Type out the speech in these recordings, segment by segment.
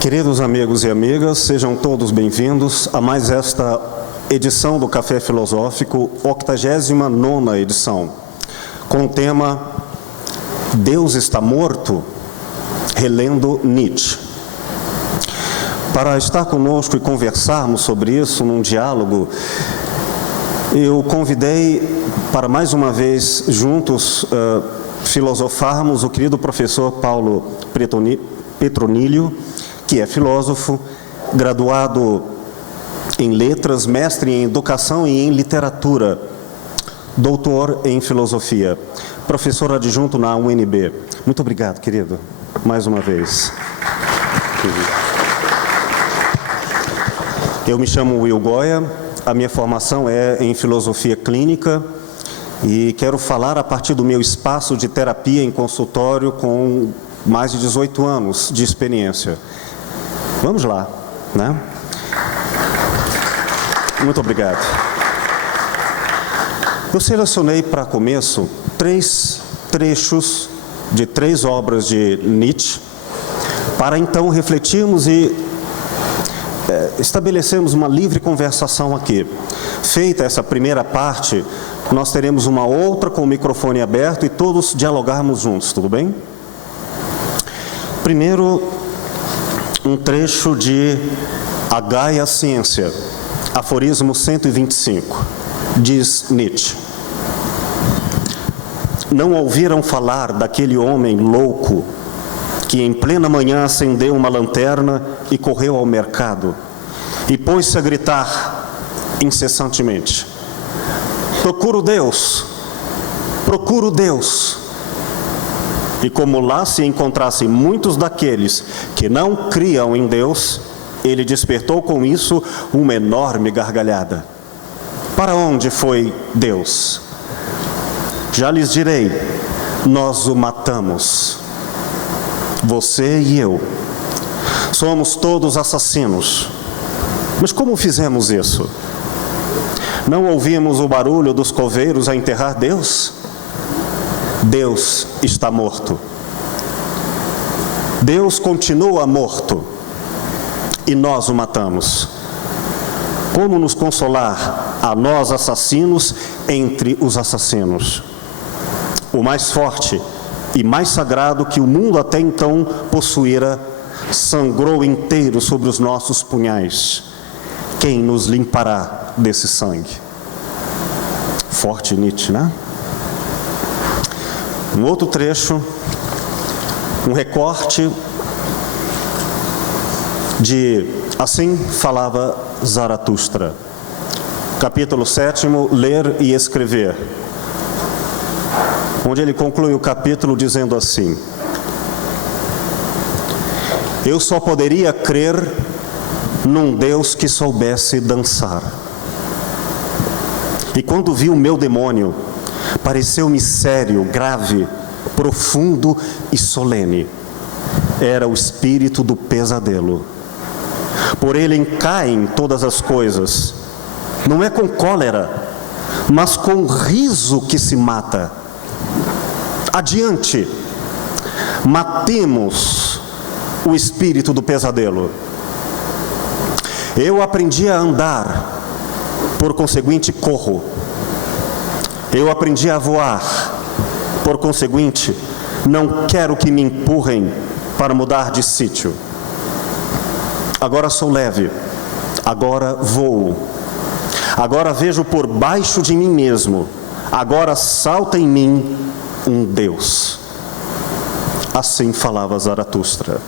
Queridos amigos e amigas, sejam todos bem-vindos a mais esta edição do Café Filosófico, 89ª edição, com o tema Deus está morto? Relendo Nietzsche. Para estar conosco e conversarmos sobre isso num diálogo, eu convidei para mais uma vez juntos filosofarmos o querido professor Paulo Petronilho, que é filósofo, graduado em letras, mestre em educação e em literatura, doutor em filosofia, professor adjunto na UNB. Muito obrigado, querido, mais uma vez. Eu me chamo Will Goya, a minha formação é em filosofia clínica e quero falar a partir do meu espaço de terapia em consultório com mais de 18 anos de experiência. Vamos lá, né? Muito obrigado. Eu selecionei para começo 3 trechos de 3 obras de Nietzsche, para então refletirmos e estabelecemos uma livre conversação aqui. Feita essa primeira parte, nós teremos uma outra com o microfone aberto e todos dialogarmos juntos, tudo bem? Primeiro, um trecho de A Gaia Ciência, aforismo 125, diz Nietzsche: não ouviram falar daquele homem louco que em plena manhã acendeu uma lanterna e correu ao mercado e pôs-se a gritar incessantemente: procuro Deus, procuro Deus. E como lá se encontrassem muitos daqueles que não criam em Deus, ele despertou com isso uma enorme gargalhada. Para onde foi Deus? Já lhes direi, nós o matamos. Você e eu. Somos todos assassinos. Mas como fizemos isso? Não ouvimos o barulho dos coveiros a enterrar Deus? Deus está morto. Deus continua morto e nós o matamos. Como nos consolar a nós assassinos entre os assassinos? O mais forte e mais sagrado que o mundo até então possuíra sangrou inteiro sobre os nossos punhais. Quem nos limpará desse sangue? Forte Nietzsche, né? Um outro trecho, um recorte de Assim Falava Zaratustra, capítulo 7º, Ler e Escrever, onde ele conclui o capítulo dizendo assim: eu só poderia crer num Deus que soubesse dançar. E quando vi o meu demônio, pareceu-me sério, grave, profundo e solene. Era o espírito do pesadelo. Por ele caem todas as coisas. Não é com cólera, mas com riso que se mata. Adiante, matemos o espírito do pesadelo. Eu aprendi a andar, por conseguinte corro. Eu aprendi a voar, por conseguinte, não quero que me empurrem para mudar de sítio. Agora sou leve, agora voo, agora vejo por baixo de mim mesmo, agora salta em mim um Deus. Assim falava Zaratustra.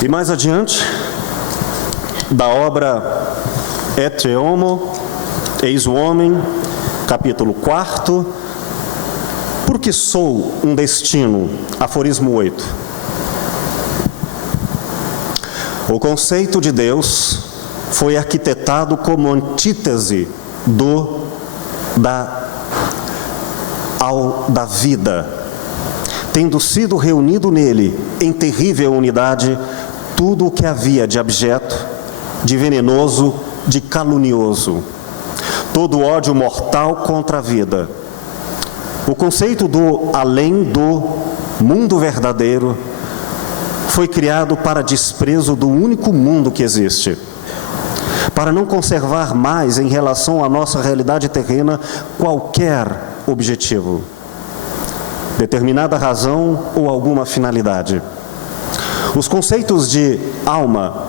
E mais adiante, da obra Et Homo, Eis o Homem, capítulo 4, Porque sou um destino, aforismo 8. O conceito de Deus foi arquitetado como antítese da vida, tendo sido reunido nele, em terrível unidade, tudo o que havia de abjeto, de venenoso, de calunioso, todo ódio mortal contra a vida. O conceito do além do mundo verdadeiro foi criado para desprezo do único mundo que existe, para não conservar mais em relação à nossa realidade terrena qualquer objetivo, determinada razão ou alguma finalidade. Os conceitos de alma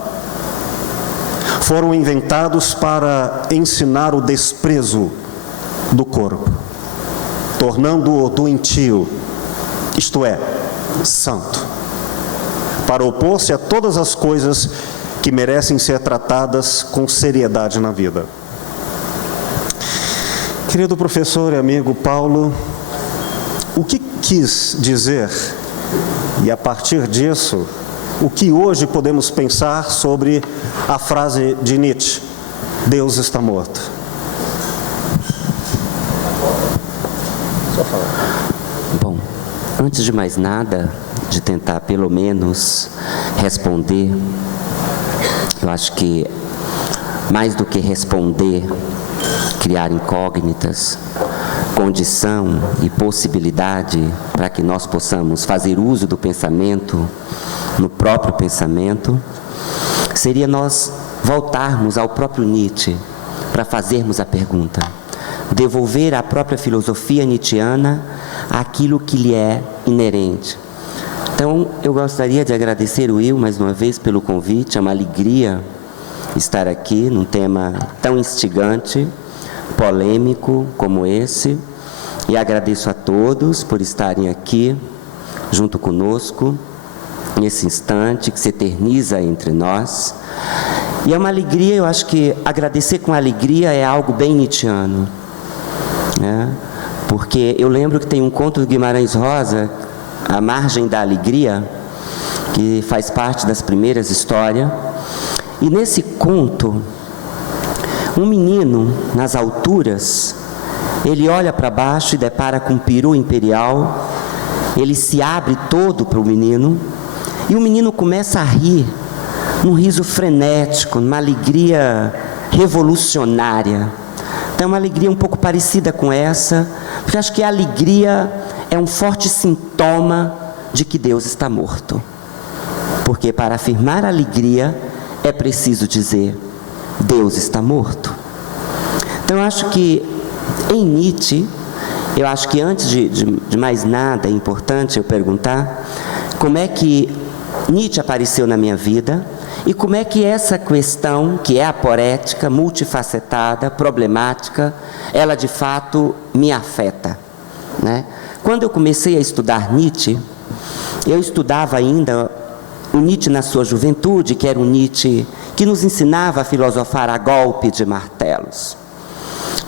foram inventados para ensinar o desprezo do corpo, tornando-o doentio, isto é, santo, para opor-se a todas as coisas que merecem ser tratadas com seriedade na vida. Querido professor e amigo Paulo, o que quis dizer, e a partir disso, o que hoje podemos pensar sobre a frase de Nietzsche, Deus está morto? Bom, antes de mais nada, de tentar pelo menos responder, eu acho que mais do que responder, criar incógnitas, condição e possibilidade para que nós possamos fazer uso do pensamento, no próprio pensamento, seria nós voltarmos ao próprio Nietzsche para fazermos a pergunta, devolver à própria filosofia nietzschiana aquilo que lhe é inerente. Então, eu gostaria de agradecer o Will mais uma vez pelo convite, é uma alegria estar aqui num tema tão instigante, polêmico como esse, e agradeço a todos por estarem aqui junto conosco, nesse instante que se eterniza entre nós. E é uma alegria, eu acho que agradecer com alegria é algo bem nietzschiano, né? Porque eu lembro que tem um conto do Guimarães Rosa, A Margem da Alegria, que faz parte das primeiras histórias, e nesse conto, um menino nas alturas, ele olha para baixo e depara com um peru imperial, ele se abre todo para o menino, e o menino começa a rir, num riso frenético, numa alegria revolucionária. Então é uma alegria um pouco parecida com essa, porque acho que a alegria é um forte sintoma de que Deus está morto. Porque para afirmar a alegria é preciso dizer, Deus está morto. Então eu acho que em Nietzsche, eu acho que antes de mais nada é importante eu perguntar como é que Nietzsche apareceu na minha vida e como é que essa questão, que é a poética, multifacetada, problemática, ela de fato me afeta, né? Quando eu comecei a estudar Nietzsche, eu estudava ainda o Nietzsche na sua juventude, que era um Nietzsche que nos ensinava a filosofar a golpe de martelos,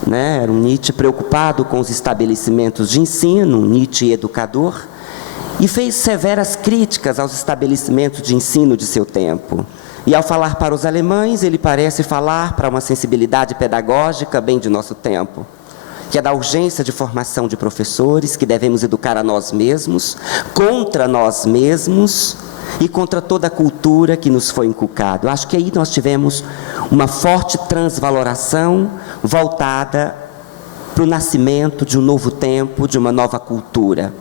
né? Era um Nietzsche preocupado com os estabelecimentos de ensino, um Nietzsche educador, e fez severas críticas aos estabelecimentos de ensino de seu tempo. E ao falar para os alemães, ele parece falar para uma sensibilidade pedagógica bem de nosso tempo, que é da urgência de formação de professores, que devemos educar a nós mesmos, contra nós mesmos e contra toda a cultura que nos foi inculcada. Acho que aí nós tivemos uma forte transvaloração voltada para o nascimento de um novo tempo, de uma nova cultura.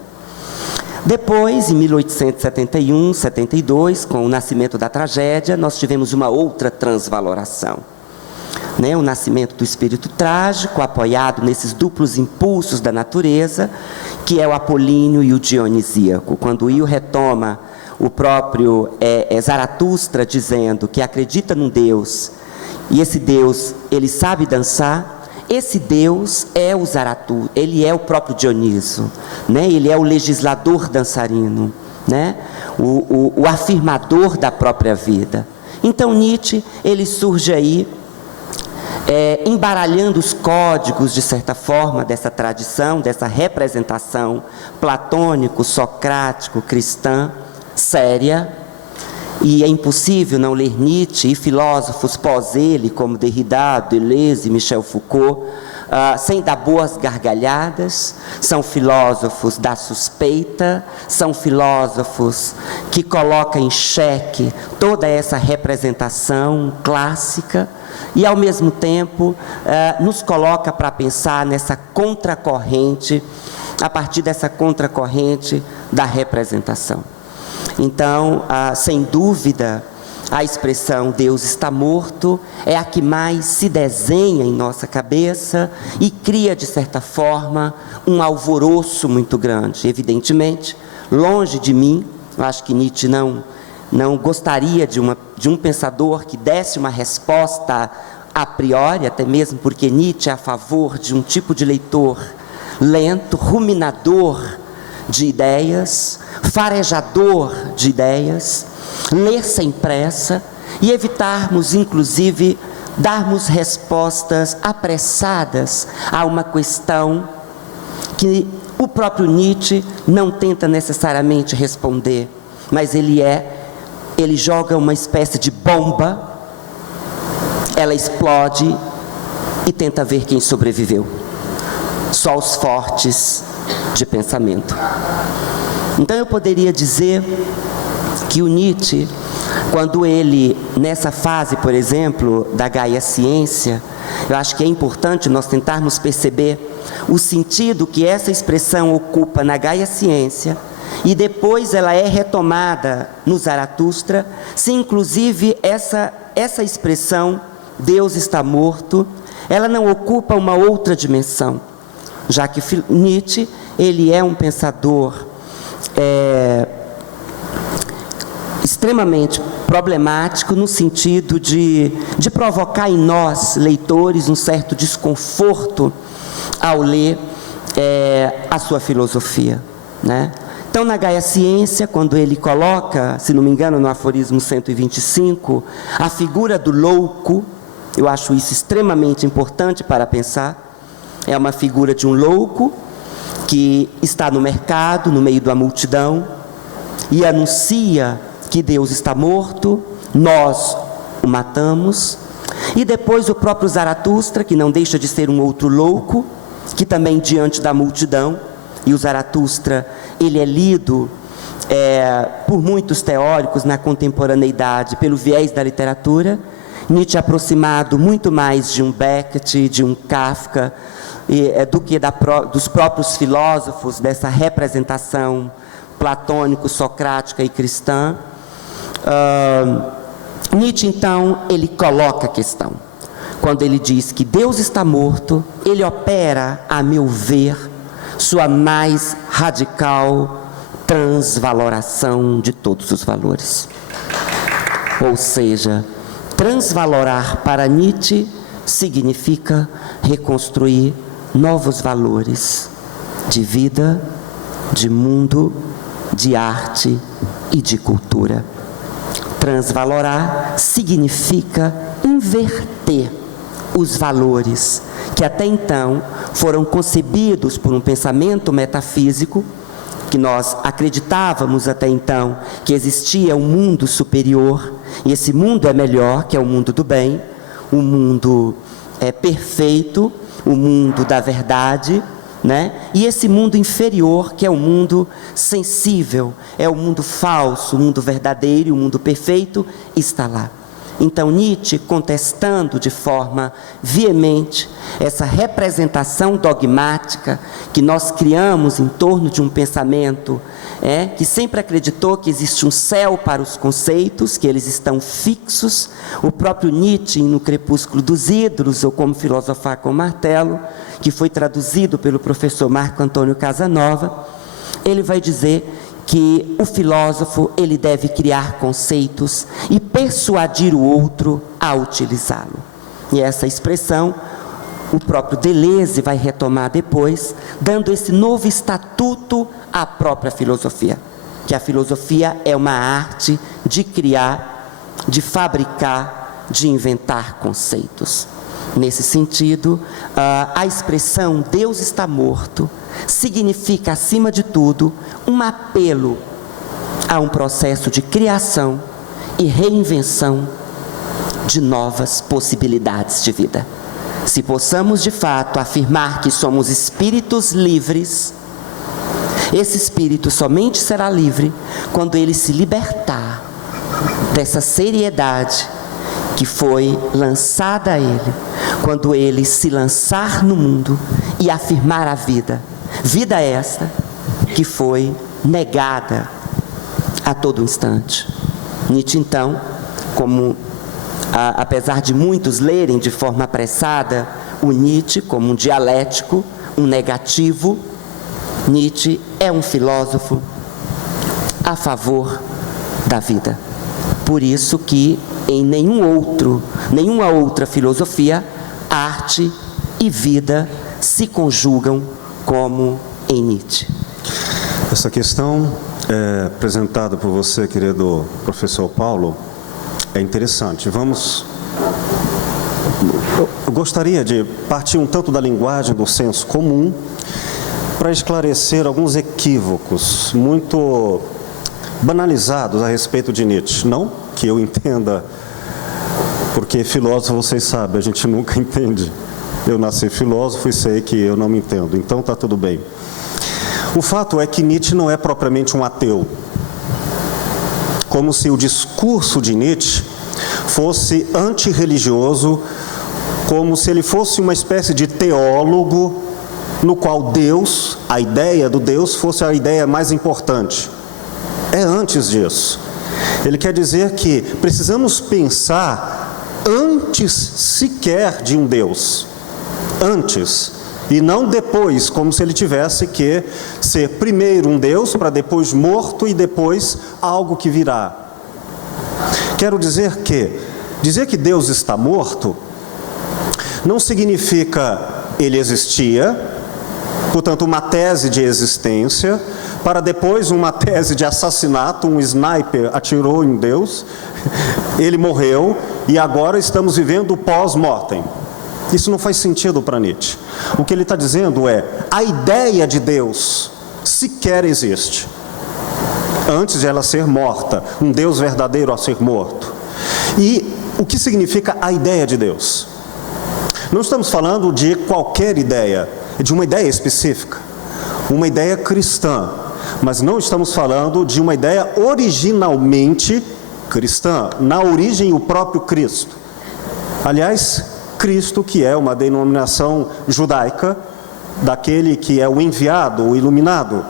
Depois, em 1871, 72, com o nascimento da tragédia, nós tivemos uma outra transvaloração, né? O nascimento do espírito trágico, apoiado nesses duplos impulsos da natureza, que é o apolíneo e o dionisíaco. Quando Will retoma o próprio Zaratustra dizendo que acredita num Deus, e esse Deus, ele sabe dançar, esse Deus é o Zaratustra, ele é o próprio Dioniso, né? Ele é o legislador dançarino, né? O afirmador da própria vida. Então Nietzsche, ele surge aí, embaralhando os códigos, de certa forma, dessa tradição, dessa representação platônico, socrático, cristã, séria. E é impossível não ler Nietzsche e filósofos pós ele, como Derrida, Deleuze e Michel Foucault, sem dar boas gargalhadas. São filósofos da suspeita, são filósofos que colocam em xeque toda essa representação clássica e, ao mesmo tempo, nos coloca para pensar nessa contracorrente, a partir dessa contracorrente da representação. Então, sem dúvida, a expressão Deus está morto é a que mais se desenha em nossa cabeça e cria, de certa forma, um alvoroço muito grande. Evidentemente, longe de mim, eu acho que Nietzsche não gostaria de um pensador que desse uma resposta a priori, até mesmo porque Nietzsche é a favor de um tipo de leitor lento, ruminador de ideias, farejador de ideias, ler sem pressa e evitarmos, inclusive, darmos respostas apressadas a uma questão que o próprio Nietzsche não tenta necessariamente responder, mas ele joga uma espécie de bomba, ela explode e tenta ver quem sobreviveu. Só os fortes de pensamento. Então eu poderia dizer que o Nietzsche, quando ele, nessa fase, por exemplo, da Gaia Ciência, eu acho que é importante nós tentarmos perceber o sentido que essa expressão ocupa na Gaia Ciência, e depois ela é retomada no Zaratustra, se inclusive essa expressão, Deus está morto, ela não ocupa uma outra dimensão, já que Nietzsche, ele é um pensador extremamente problemático no sentido de provocar em nós, leitores, um certo desconforto ao ler a sua filosofia, né? Então, na Gaia Ciência, quando ele coloca, se não me engano, no aforismo 125, a figura do louco, eu acho isso extremamente importante para pensar, é uma figura de um louco que está no mercado, no meio da multidão, e anuncia que Deus está morto, nós o matamos, e depois o próprio Zaratustra, que não deixa de ser um outro louco, que também diante da multidão, e o Zaratustra, ele é lido por muitos teóricos na contemporaneidade, pelo viés da literatura. Nietzsche é aproximado muito mais de um Beckett, de um Kafka, do que dos próprios filósofos, dessa representação platônico-socrática e cristã. Nietzsche, então, ele coloca a questão. Quando ele diz que Deus está morto, ele opera, a meu ver, sua mais radical transvaloração de todos os valores. Ou seja, transvalorar para Nietzsche significa reconstruir novos valores de vida, de mundo, de arte e de cultura. Transvalorar significa inverter os valores que até então foram concebidos por um pensamento metafísico, que nós acreditávamos até então que existia um mundo superior, e esse mundo é melhor, que é o mundo do bem, o mundo perfeito, o mundo da verdade, né? E esse mundo inferior, que é o mundo sensível, é o mundo falso, o mundo verdadeiro, e o mundo perfeito está lá. Então Nietzsche, contestando de forma veemente essa representação dogmática que nós criamos em torno de um pensamento que sempre acreditou que existe um céu para os conceitos, que eles estão fixos. O próprio Nietzsche, no Crepúsculo dos Ídolos, ou Como Filosofar com Martelo, que foi traduzido pelo professor Marco Antônio Casanova, ele vai dizer que o filósofo, ele deve criar conceitos e persuadir o outro a utilizá-lo. E essa expressão, o próprio Deleuze vai retomar depois, dando esse novo estatuto à própria filosofia, que a filosofia é uma arte de criar, de fabricar, de inventar conceitos. Nesse sentido, a expressão Deus está morto significa, acima de tudo, um apelo a um processo de criação e reinvenção de novas possibilidades de vida. Se possamos, de fato, afirmar que somos espíritos livres, esse espírito somente será livre quando ele se libertar dessa seriedade que foi lançada a ele, quando ele se lançar no mundo e afirmar a vida. Vida esta que foi negada a todo instante. Nietzsche, então, apesar de muitos lerem de forma apressada o Nietzsche como um dialético, um negativo, Nietzsche é um filósofo a favor da vida. Por isso que em nenhuma outra filosofia, arte e vida se conjugam como em Nietzsche. Essa questão apresentada por você, querido professor Paulo, é interessante. Eu gostaria de partir um tanto da linguagem do senso comum para esclarecer alguns equívocos muito banalizados a respeito de Nietzsche. Não que eu entenda, porque filósofo, vocês sabem, a gente nunca entende. Eu nasci filósofo e sei que eu não me entendo, então está tudo bem. O fato é que Nietzsche não é propriamente um ateu. Como se o discurso de Nietzsche fosse antirreligioso, como se ele fosse uma espécie de teólogo no qual Deus, a ideia do Deus, fosse a ideia mais importante. É antes disso. Ele quer dizer que precisamos pensar antes sequer de um Deus. Antes. E não depois, como se ele tivesse que ser primeiro um Deus, para depois morto e depois algo que virá. Quero dizer que Deus está morto não significa ele existia, portanto uma tese de existência, para depois uma tese de assassinato, um sniper atirou em Deus, ele morreu e agora estamos vivendo o pós-mortem. Isso não faz sentido para Nietzsche. O que ele está dizendo é, a ideia de Deus sequer existe, antes de ela ser morta, um Deus verdadeiro a ser morto. E o que significa a ideia de Deus? Não estamos falando de qualquer ideia, de uma ideia específica, uma ideia cristã, mas não estamos falando de uma ideia originalmente cristã, na origem o próprio Cristo. Aliás, Cristo, que é uma denominação judaica, daquele que é o enviado, o iluminado.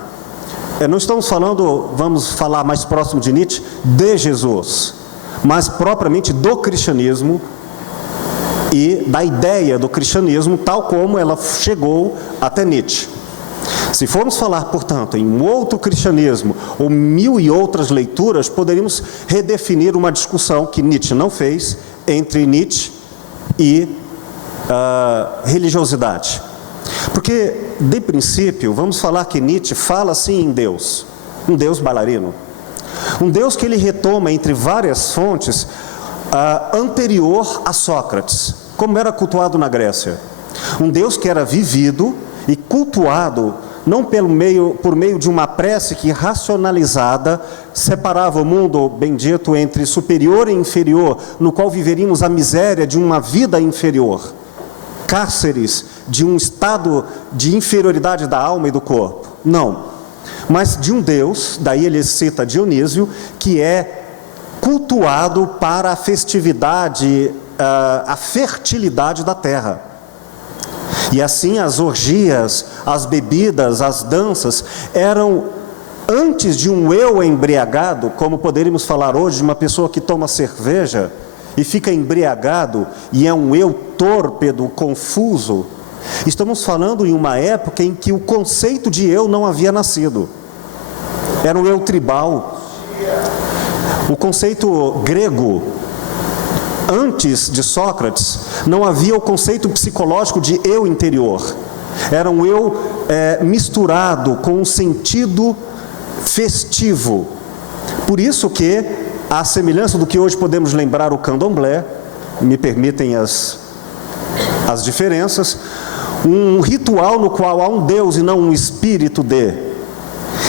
Não estamos falando, vamos falar mais próximo de Nietzsche, de Jesus, mas propriamente do cristianismo e da ideia do cristianismo, tal como ela chegou até Nietzsche. Se formos falar, portanto, em um outro cristianismo, ou mil e outras leituras, poderíamos redefinir uma discussão que Nietzsche não fez entre Nietzsche e religiosidade. Porque, de princípio, vamos falar que Nietzsche fala sim em Deus, um Deus bailarino, um Deus que ele retoma entre várias fontes anterior a Sócrates, como era cultuado na Grécia. Um Deus que era vivido e cultuado não por meio de uma prece que racionalizada separava o mundo bendito entre superior e inferior, no qual viveríamos a miséria de uma vida inferior, cárceres de um estado de inferioridade da alma e do corpo. Não, mas de um Deus, daí ele cita Dionísio, que é cultuado para a festividade, a fertilidade da terra. E assim as orgias, as bebidas, as danças eram antes de um eu embriagado, como poderíamos falar hoje de uma pessoa que toma cerveja e fica embriagado e é um eu tórpedo, confuso. Estamos falando em uma época em que o conceito de eu não havia nascido. Era um eu tribal. O conceito grego, antes de Sócrates, não havia o conceito psicológico de eu interior. Era um eu misturado com um sentido festivo. Por isso que, à semelhança do que hoje podemos lembrar o candomblé, me permitem as diferenças, um ritual no qual há um Deus e não um espírito de.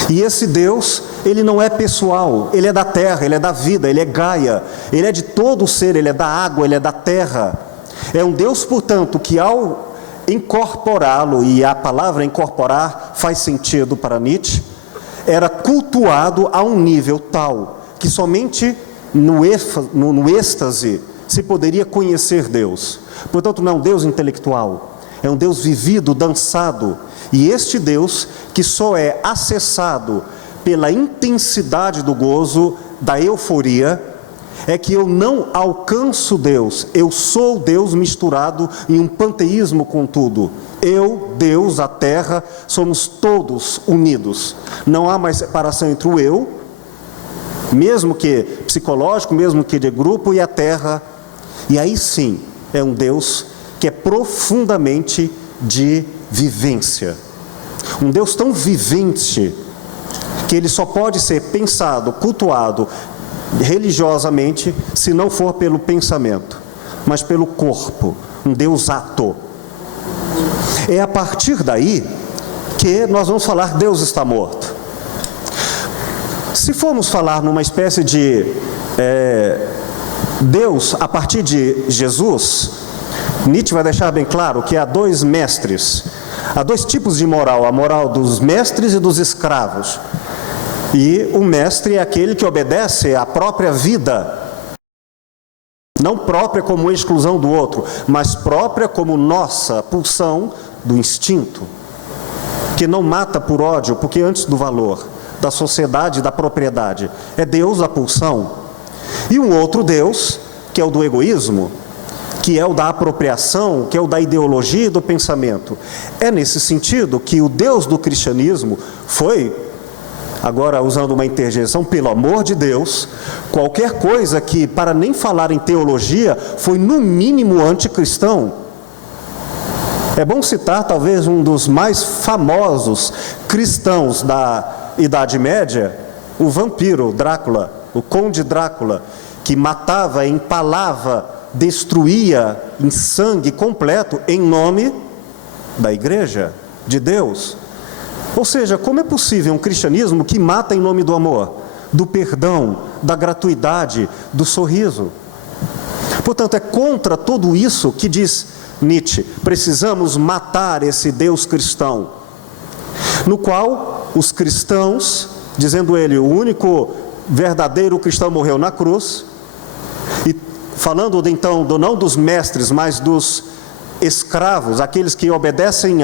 E esse Deus, ele não é pessoal, ele é da terra, ele é da vida, ele é Gaia, ele é de todo o ser, ele é da água, ele é da terra. É um Deus, portanto, que ao incorporá-lo, e a palavra incorporar faz sentido para Nietzsche, era cultuado a um nível tal que somente no êxtase se poderia conhecer Deus. Portanto, não é um Deus intelectual, é um Deus vivido, dançado. E este Deus, que só é acessado pela intensidade do gozo, da euforia, é que eu não alcanço Deus, eu sou Deus misturado em um panteísmo com tudo. Eu, Deus, a terra, somos todos unidos. Não há mais separação entre o eu, mesmo que psicológico, mesmo que de grupo, e a terra. E aí sim, é um Deus que é profundamente de vivência. Um Deus tão vivente que ele só pode ser pensado, cultuado religiosamente, se não for pelo pensamento, mas pelo corpo. Um Deus ato. É a partir daí que nós vamos falar Deus está morto. Se formos falar numa espécie de Deus a partir de Jesus, Nietzsche vai deixar bem claro que há dois mestres, há dois tipos de moral, a moral dos mestres e dos escravos. E o mestre é aquele que obedece à própria vida, não própria como exclusão do outro, mas própria como nossa pulsão do instinto, que não mata por ódio, porque antes do valor, da sociedade, da propriedade, é Deus a pulsão. E um outro Deus, que é o do egoísmo, que é o da apropriação, que é o da ideologia e do pensamento. É nesse sentido que o Deus do cristianismo foi, agora usando uma interjeição, pelo amor de Deus, qualquer coisa que, para nem falar em teologia, foi no mínimo anticristão. É bom citar talvez um dos mais famosos cristãos da Idade Média, o vampiro Drácula, o conde Drácula, que matava, empalava, destruía em sangue completo em nome da igreja, de Deus. Ou seja, como é possível um cristianismo que mata em nome do amor, do perdão, da gratuidade, do sorriso? Portanto, é contra tudo isso que diz Nietzsche, precisamos matar esse Deus cristão, no qual os cristãos, dizendo ele, o único verdadeiro cristão morreu na cruz, e falando então não dos mestres, mas dos escravos, aqueles que obedecem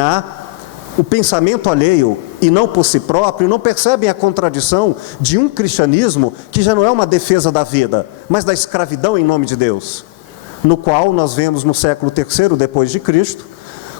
o pensamento alheio e não por si próprio, não percebem a contradição de um cristianismo que já não é uma defesa da vida, mas da escravidão em nome de Deus, no qual nós vemos no século III depois de Cristo,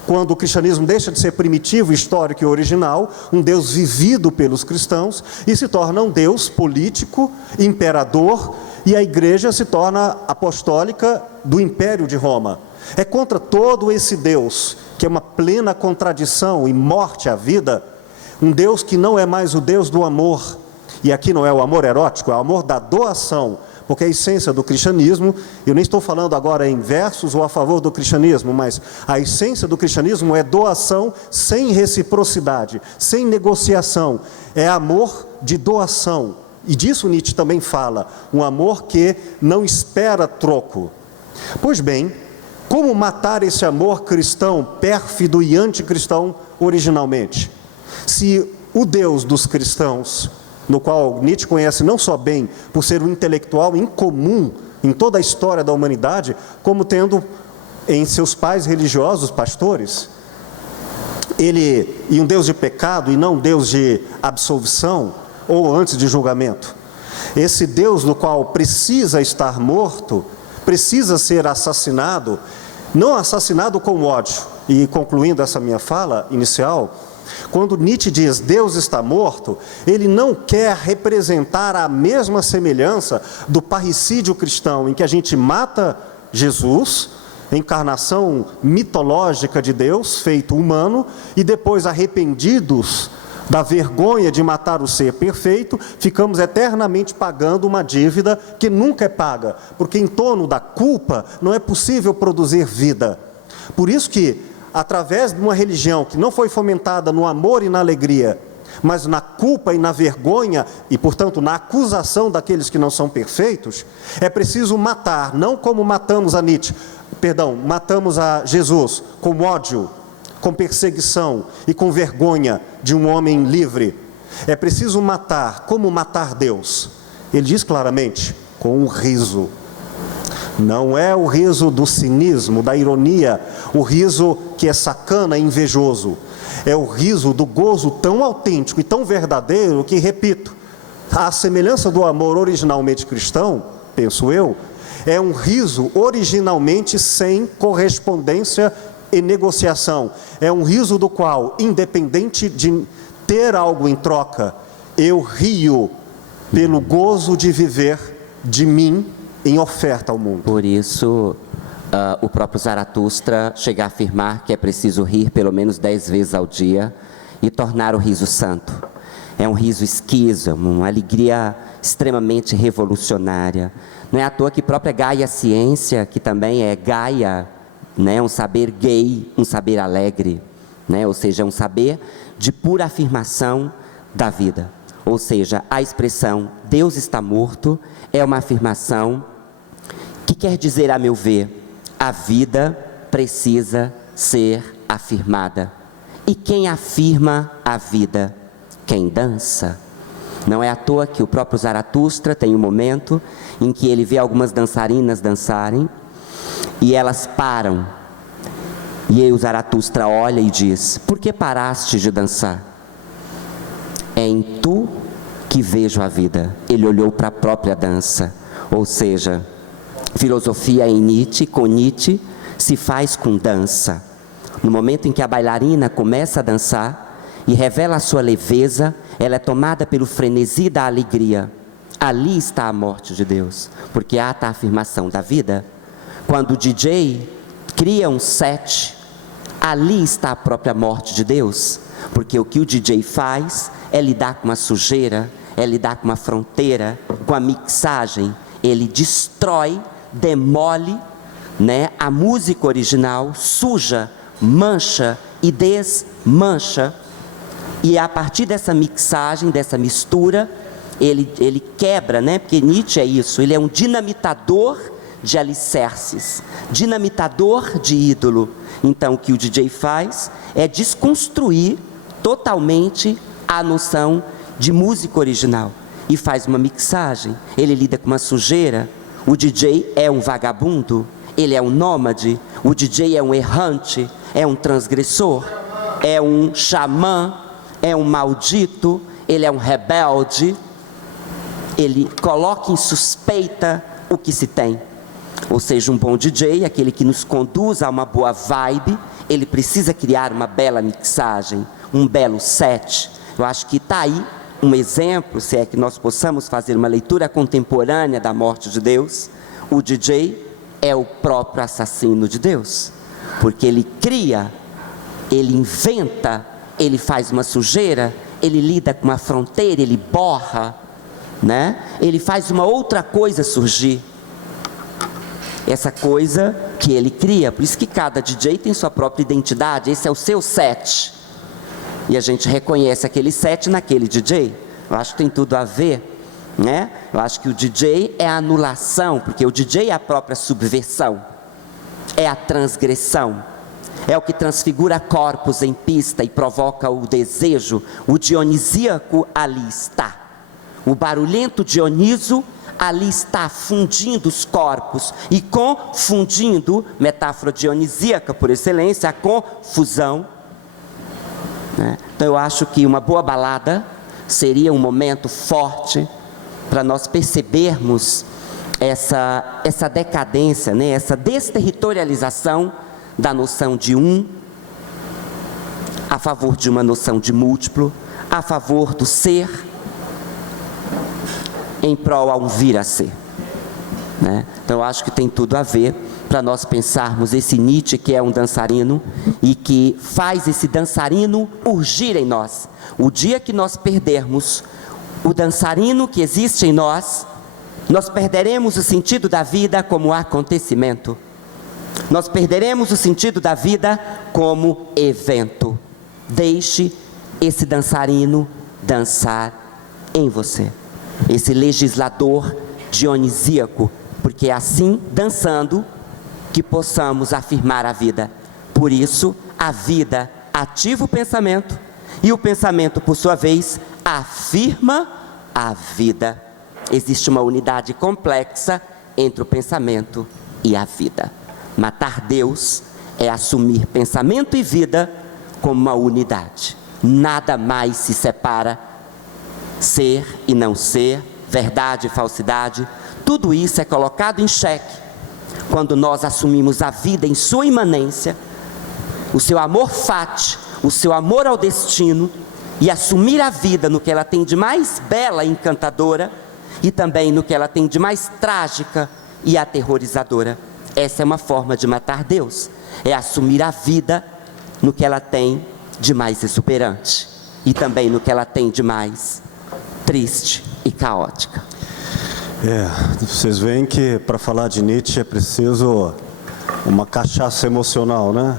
quando o cristianismo deixa de ser primitivo, histórico e original, um Deus vivido pelos cristãos, e se torna um Deus político, imperador, e a igreja se torna apostólica do Império de Roma. É contra todo esse Deus, que é uma plena contradição e morte à vida, um Deus que não é mais o Deus do amor, e aqui não é o amor erótico, é o amor da doação, porque a essência do cristianismo, eu nem estou falando agora em versos ou a favor do cristianismo, mas a essência do cristianismo é doação sem reciprocidade, sem negociação, é amor de doação, e disso Nietzsche também fala, um amor que não espera troco. Pois bem, como matar esse amor cristão, pérfido e anticristão originalmente? Se o Deus dos cristãos, no qual Nietzsche conhece não só bem por ser um intelectual incomum em toda a história da humanidade, como tendo em seus pais religiosos, pastores, e um Deus de pecado e não um Deus de absolvição ou antes de julgamento. Esse Deus no qual precisa estar morto, precisa ser assassinado, não assassinado com ódio. E concluindo essa minha fala inicial, quando Nietzsche diz Deus está morto, ele não quer representar a mesma semelhança do parricídio cristão, em que a gente mata Jesus, encarnação mitológica de Deus, feito humano, e depois arrependidos da vergonha de matar o ser perfeito, ficamos eternamente pagando uma dívida que nunca é paga, porque em torno da culpa não é possível produzir vida. Por isso que, através de uma religião que não foi fomentada no amor e na alegria, mas na culpa e na vergonha, e portanto na acusação daqueles que não são perfeitos, é preciso matar, não como matamos a Nietzsche, matamos a Jesus, com ódio, com perseguição e com vergonha de um homem livre. É preciso matar, como matar Deus? Ele diz claramente, com um riso. Não é o riso do cinismo, da ironia, o riso que é sacana e invejoso. É o riso do gozo tão autêntico e tão verdadeiro que, repito, à semelhança do amor originalmente cristão, penso eu, é um riso originalmente sem correspondência e negociação. É um riso do qual, independente de ter algo em troca, eu rio pelo gozo de viver de mim em oferta ao mundo. Por isso, o próprio Zaratustra chega a afirmar que é preciso rir pelo menos 10 vezes ao dia e tornar o riso santo. É um riso esquizo, uma alegria extremamente revolucionária. Não é à toa que a própria Gaia Ciência, que também é Gaia, né, um saber gay, um saber alegre, né, ou seja, um saber de pura afirmação da vida. Ou seja, a expressão Deus está morto é uma afirmação que quer dizer, a meu ver, a vida precisa ser afirmada. E quem afirma a vida? Quem dança. Não é à toa que o próprio Zaratustra tem um momento em que ele vê algumas dançarinas dançarem e elas param. E aí o Zaratustra olha e diz: por que paraste de dançar? É em tu que vejo a vida. Ele olhou para a própria dança. Ou seja, filosofia em Nietzsche, com Nietzsche, se faz com dança. No momento em que a bailarina começa a dançar e revela a sua leveza, ela é tomada pelo frenesi da alegria. Ali está a morte de Deus, porque há a afirmação da vida. Quando o DJ cria um set, ali está a própria morte de Deus, porque o que o DJ faz é lidar com a sujeira, é lidar com a fronteira, com a mixagem. Ele destrói, demole, né, a música original, suja, mancha e desmancha. E a partir dessa mixagem, dessa mistura, ele quebra, né? Porque Nietzsche é isso, ele é um dinamitador de alicerces, dinamitador de ídolo. Então o que o DJ faz é desconstruir totalmente a noção de música original e faz uma mixagem. Ele lida com uma sujeira. O DJ é um vagabundo, ele é um nômade, o DJ é um errante, é um transgressor, é um xamã, é um maldito, ele é um rebelde. Ele coloca em suspeita o que se tem. Ou seja, um bom DJ, aquele que nos conduz a uma boa vibe, ele precisa criar uma bela mixagem, um belo set. Eu acho que está aí um exemplo, se é que nós possamos fazer uma leitura contemporânea da morte de Deus. O DJ é o próprio assassino de Deus, porque ele cria, ele inventa, ele faz uma sujeira, ele lida com uma fronteira, ele borra, né? Ele faz uma outra coisa surgir, essa coisa que ele cria. Por isso que cada DJ tem sua própria identidade. Esse é o seu set, e a gente reconhece aquele set naquele DJ. Eu acho que tem tudo a ver, né? Eu acho que o DJ é a anulação, porque o DJ é a própria subversão, é a transgressão, é o que transfigura corpos em pista e provoca o desejo. O dionisíaco ali está, o barulhento Dioniso ali está fundindo os corpos e confundindo, metáfora dionisíaca por excelência, a confusão, né? Então eu acho que uma boa balada seria um momento forte para nós percebermos essa decadência, né? Essa desterritorialização da noção de um, a favor de uma noção de múltiplo, a favor do ser, em prol a um vir a ser, né? Então eu acho que tem tudo a ver para nós pensarmos esse Nietzsche, que é um dançarino e que faz esse dançarino urgir em nós. O dia que nós perdermos o dançarino que existe em nós, nós perderemos o sentido da vida como acontecimento. Nós perderemos o sentido da vida como evento. Deixe esse dançarino dançar em você, esse legislador dionisíaco, porque é assim, dançando, que possamos afirmar a vida. Por isso, a vida ativa o pensamento, e o pensamento, por sua vez, afirma a vida. Existe uma unidade complexa entre o pensamento e a vida. Matar Deus é assumir pensamento e vida como uma unidade. Nada mais se separa, ser e não ser, verdade e falsidade. Tudo isso é colocado em xeque quando nós assumimos a vida em sua imanência, o seu amor fati, o seu amor ao destino, e assumir a vida no que ela tem de mais bela e encantadora, e também no que ela tem de mais trágica e aterrorizadora. Essa é uma forma de matar Deus, é assumir a vida no que ela tem de mais exuberante, e também no que ela tem de mais triste e caótica. Vocês veem que para falar de Nietzsche é preciso uma cachaça emocional, né?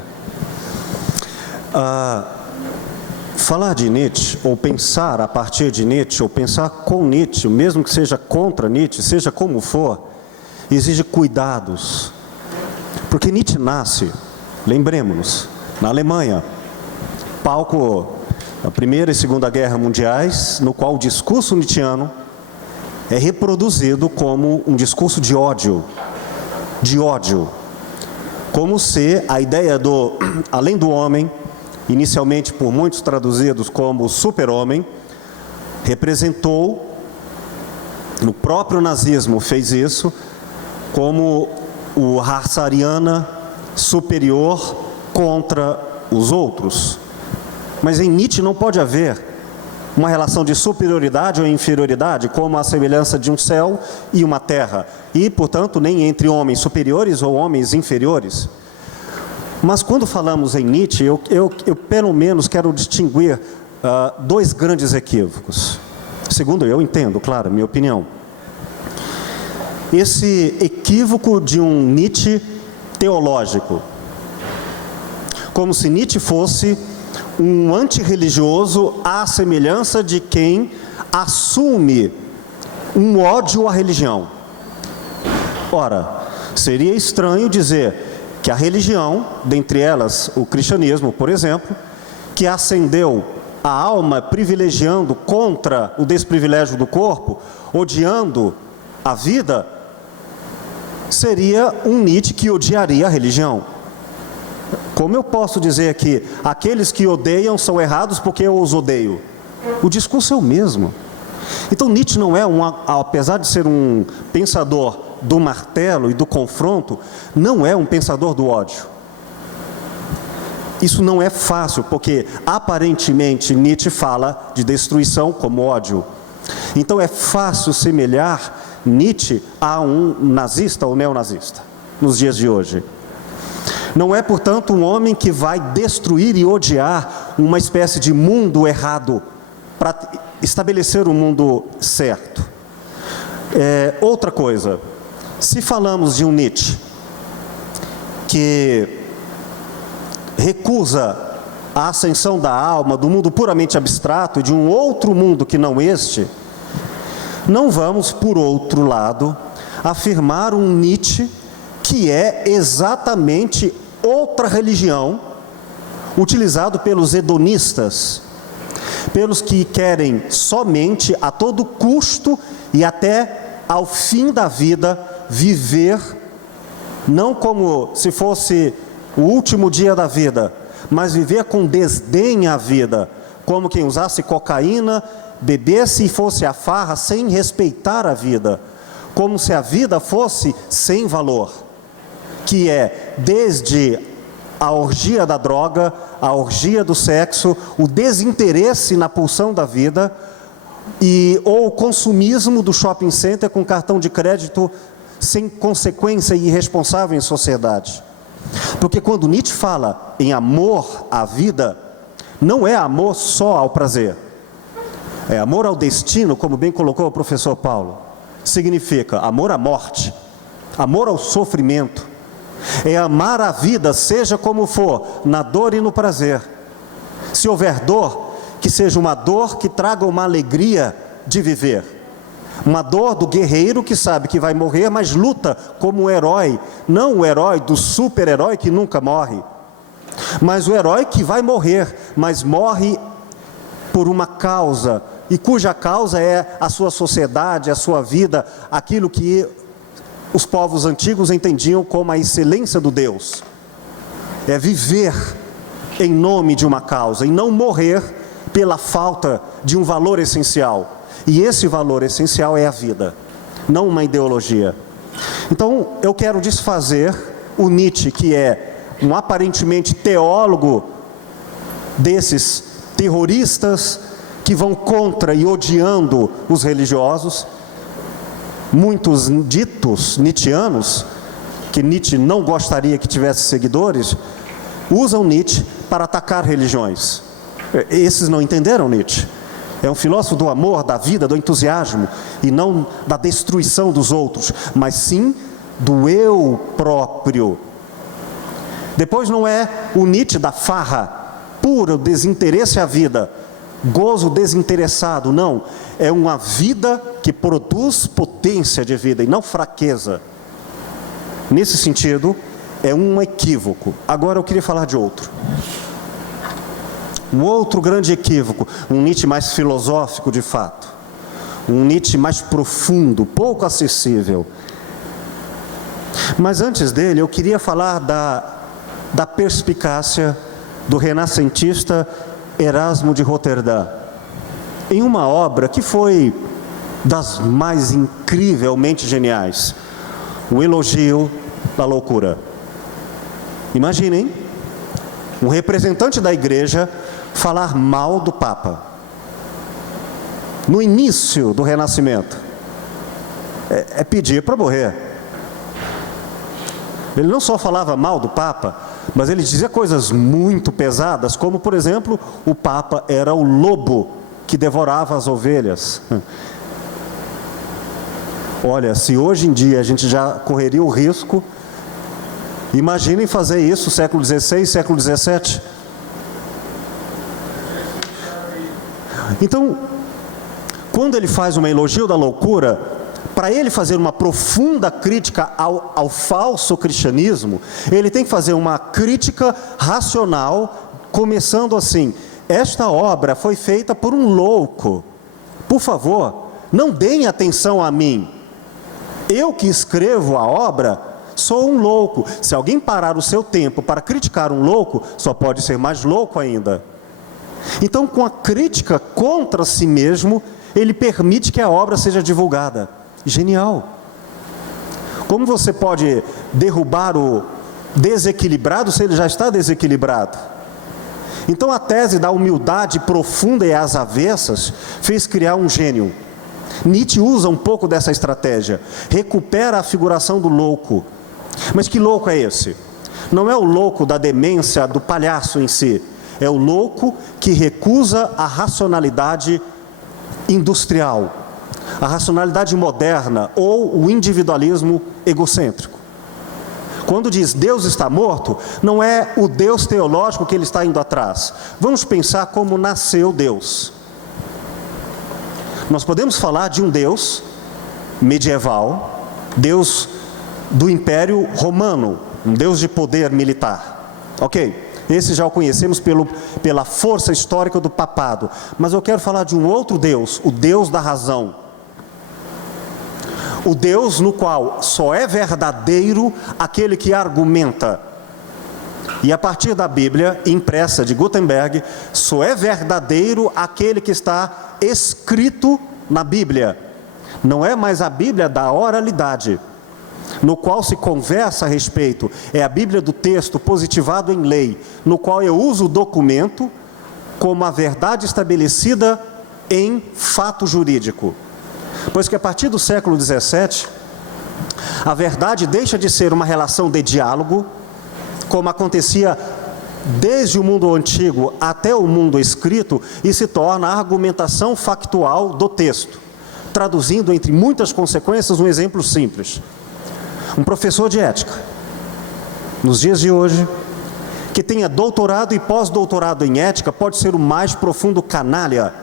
Falar de Nietzsche, ou pensar a partir de Nietzsche, ou pensar com Nietzsche, mesmo que seja contra Nietzsche, seja como for, exige cuidados. Porque Nietzsche nasce, lembremos-nos, na Alemanha, palco da Primeira e Segunda Guerra Mundiais, no qual o discurso nietzschiano é reproduzido como um discurso de ódio, como se a ideia do além do homem, inicialmente por muitos traduzidos como super-homem, representou, no próprio nazismo fez isso, como o raça ariana superior contra os outros. Mas em Nietzsche não pode haver uma relação de superioridade ou inferioridade, como a semelhança de um céu e uma terra, e, portanto, nem entre homens superiores ou homens inferiores. Mas quando falamos em Nietzsche, eu pelo menos quero distinguir dois grandes equívocos. Segundo eu entendo, claro, minha opinião. Esse equívoco de um Nietzsche teológico, como se Nietzsche fosse um antirreligioso à semelhança de quem assume um ódio à religião. Ora, seria estranho dizer que a religião, dentre elas o cristianismo, por exemplo, que acendeu a alma privilegiando contra o desprivilégio do corpo, odiando a vida, seria um Nietzsche que odiaria a religião. Como eu posso dizer que aqueles que odeiam são errados porque eu os odeio? O discurso é o mesmo. Então Nietzsche não é apesar de ser um pensador do martelo e do confronto, não é um pensador do ódio. Isso não é fácil, porque aparentemente Nietzsche fala de destruição como ódio. Então é fácil semelhar Nietzsche a um nazista ou neonazista, nos dias de hoje. Não é, portanto, um homem que vai destruir e odiar uma espécie de mundo errado para estabelecer um mundo certo. Outra coisa, se falamos de um Nietzsche que recusa a ascensão da alma do mundo puramente abstrato e de um outro mundo que não este, não vamos, por outro lado, afirmar um Nietzsche que é exatamente outra religião, utilizado pelos hedonistas, pelos que querem somente a todo custo e até ao fim da vida viver, não como se fosse o último dia da vida, mas viver com desdém à vida, como quem usasse cocaína, bebesse e fosse à farra sem respeitar a vida, como se a vida fosse sem valor, que é desde a orgia da droga, a orgia do sexo, o desinteresse na pulsão da vida, ou o consumismo do shopping center com cartão de crédito sem consequência e irresponsável em sociedade. Porque quando Nietzsche fala em amor à vida, não é amor só ao prazer, é amor ao destino, como bem colocou o professor Paulo. Significa amor à morte, amor ao sofrimento, é amar a vida, seja como for, na dor e no prazer. Se houver dor, que seja uma dor que traga uma alegria de viver. Uma dor do guerreiro que sabe que vai morrer, mas luta como um herói. Não o herói do super-herói que nunca morre, mas o herói que vai morrer, mas morre por uma causa, e cuja causa é a sua sociedade, a sua vida, aquilo que os povos antigos entendiam como a excelência do Deus. É viver em nome de uma causa e não morrer pela falta de um valor essencial. E esse valor essencial é a vida, não uma ideologia. Então, eu quero desfazer o Nietzsche, que é um aparentemente teólogo desses terroristas que vão contra e odiando os religiosos. Muitos ditos nietzschianos, que Nietzsche não gostaria que tivesse seguidores, usam Nietzsche para atacar religiões. Esses não entenderam Nietzsche. É um filósofo do amor, da vida, do entusiasmo, e não da destruição dos outros, mas sim do eu próprio. Depois não é o Nietzsche da farra, puro desinteresse à vida, gozo desinteressado, não. É uma vida que produz potência de vida e não fraqueza. Nesse sentido, é um equívoco. Agora eu queria falar de outro. Um outro grande equívoco, um Nietzsche mais filosófico de fato, um Nietzsche mais profundo, pouco acessível. Mas antes dele, eu queria falar da perspicácia do renascentista Erasmo de Roterdã, em uma obra que foi das mais incrivelmente geniais, o Elogio da Loucura. Imaginem, um representante da igreja falar mal do Papa, no início do Renascimento, é pedir para morrer. Ele não só falava mal do Papa, mas ele dizia coisas muito pesadas, como, por exemplo, o Papa era o lobo que devorava as ovelhas. Olha, se hoje em dia a gente já correria o risco, imaginem fazer isso século XVI, século XVII. Então, quando ele faz uma elogio da loucura, para ele fazer uma profunda crítica ao falso cristianismo, ele tem que fazer uma crítica racional, começando assim: esta obra foi feita por um louco, por favor, não deem atenção a mim, eu que escrevo a obra sou um louco. Se alguém parar o seu tempo para criticar um louco, só pode ser mais louco ainda. Então, com a crítica contra si mesmo, ele permite que a obra seja divulgada. Genial! Como você pode derrubar o desequilibrado se ele já está desequilibrado? Então, a tese da humildade profunda e às avessas fez criar um gênio. Nietzsche usa um pouco dessa estratégia, recupera a figuração do louco. Mas que louco é esse? Não é o louco da demência do palhaço em si, é o louco que recusa a racionalidade industrial, a racionalidade moderna ou o individualismo egocêntrico. Quando diz Deus está morto, não é o Deus teológico que ele está indo atrás. Vamos pensar como nasceu Deus. Nós podemos falar de um Deus medieval, Deus do Império Romano, um Deus de poder militar. Ok, esse já o conhecemos pela força histórica do papado. Mas eu quero falar de um outro Deus, o Deus da razão. O Deus no qual só é verdadeiro aquele que argumenta. E a partir da Bíblia, impressa de Gutenberg, só é verdadeiro aquele que está escrito na Bíblia. Não é mais a Bíblia da oralidade, no qual se conversa a respeito. É a Bíblia do texto positivado em lei, no qual eu uso o documento como a verdade estabelecida em fato jurídico. Pois que a partir do século XVII, a verdade deixa de ser uma relação de diálogo, como acontecia desde o mundo antigo até o mundo escrito, e se torna a argumentação factual do texto, traduzindo entre muitas consequências um exemplo simples. Um professor de ética, nos dias de hoje, que tenha doutorado e pós-doutorado em ética, pode ser o mais profundo canalha,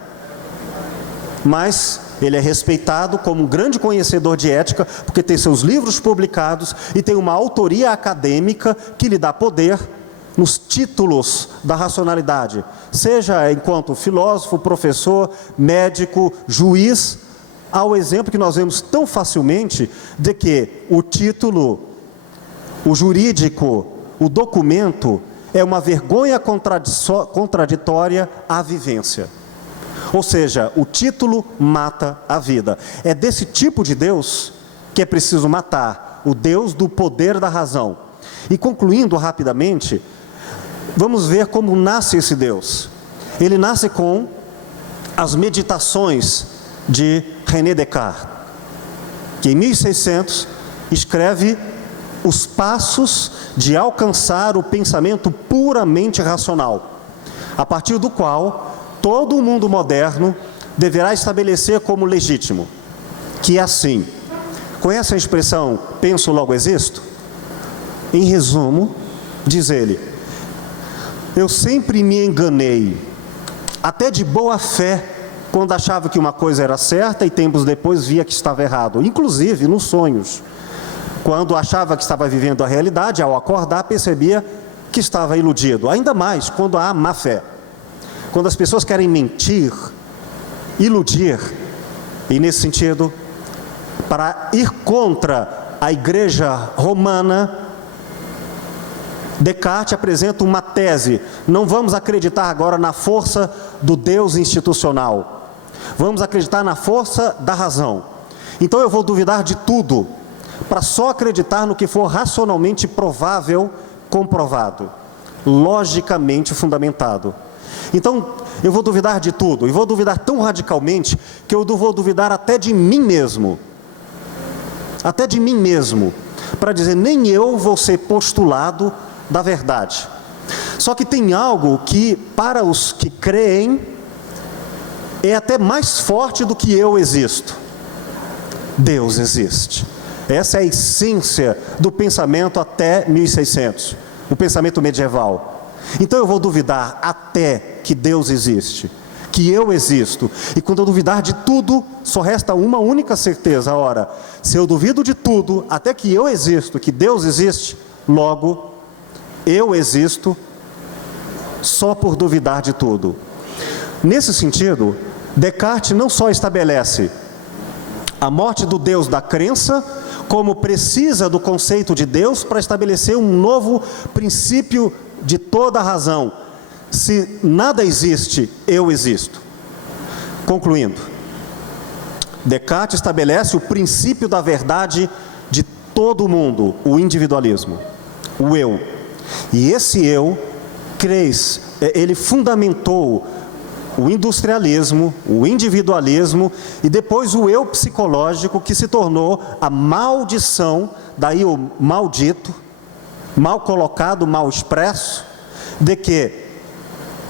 mas ele é respeitado como um grande conhecedor de ética, porque tem seus livros publicados e tem uma autoria acadêmica que lhe dá poder nos títulos da racionalidade, seja enquanto filósofo, professor, médico, juiz, ao exemplo que nós vemos tão facilmente de que o título, o jurídico, o documento é uma vergonha contraditória à vivência. Ou seja, o título mata a vida. É desse tipo de Deus que é preciso matar, o Deus do poder da razão. E concluindo rapidamente, vamos ver como nasce esse Deus. Ele nasce com as meditações de René Descartes, que em 1600 escreve os passos de alcançar o pensamento puramente racional, a partir do qual todo o mundo moderno deverá estabelecer como legítimo, que é assim. Conhece a expressão penso logo existo? Em resumo, diz ele, eu sempre me enganei, até de boa fé, quando achava que uma coisa era certa e tempos depois via que estava errado, inclusive nos sonhos. Quando achava que estava vivendo a realidade, ao acordar percebia que estava iludido. Ainda mais quando há má fé. Quando as pessoas querem mentir, iludir, e nesse sentido, para ir contra a igreja romana, Descartes apresenta uma tese: não vamos acreditar agora na força do Deus institucional, vamos acreditar na força da razão. Então eu vou duvidar de tudo, para só acreditar no que for racionalmente provável, comprovado, logicamente fundamentado. Então eu vou duvidar de tudo, e vou duvidar tão radicalmente, que eu vou duvidar até de mim mesmo, para dizer, nem eu vou ser postulado da verdade. Só que tem algo que, para os que creem, é até mais forte do que eu existo. Deus existe. Essa é a essência do pensamento até 1600, o pensamento medieval. Então eu vou duvidar até que Deus existe, que eu existo. E quando eu duvidar de tudo, só resta uma única certeza. Ora, se eu duvido de tudo, até que eu existo, que Deus existe, logo eu existo só por duvidar de tudo. Nesse sentido, Descartes não só estabelece a morte do Deus da crença, como precisa do conceito de Deus para estabelecer um novo princípio de toda a razão. Se nada existe, eu existo. Concluindo, Descartes estabelece o princípio da verdade de todo o mundo, o individualismo, o eu. E esse eu, ele fundamentou o industrialismo, o individualismo e depois o eu psicológico, que se tornou a maldição, daí o maldito, mal colocado, mal expresso, de que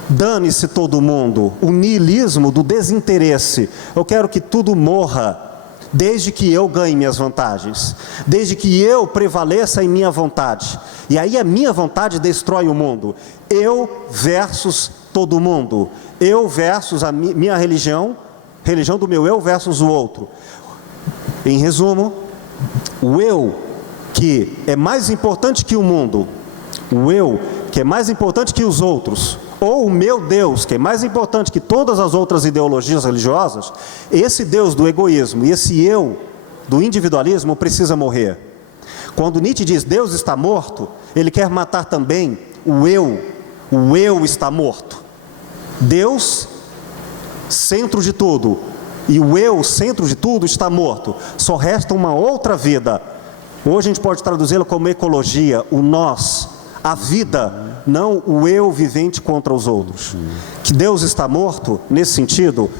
dane-se todo mundo, o niilismo do desinteresse. Eu quero que tudo morra, desde que eu ganhe minhas vantagens, desde que eu prevaleça em minha vontade. E aí a minha vontade destrói o mundo. Eu versus todo mundo. Eu versus a minha religião, religião do meu eu versus o outro. Em resumo, o eu que é mais importante que o mundo, o eu que é mais importante que os outros, ou o meu Deus, que é mais importante que todas as outras ideologias religiosas, esse Deus do egoísmo e esse eu do individualismo precisa morrer. Quando Nietzsche diz Deus está morto, ele quer matar também o eu está morto. Deus, centro de tudo, e o eu, centro de tudo, está morto. Só resta uma outra vida. Hoje a gente pode traduzi-la como ecologia, o nós, a vida, não o eu vivente contra os outros. Que Deus está morto, nesse sentido,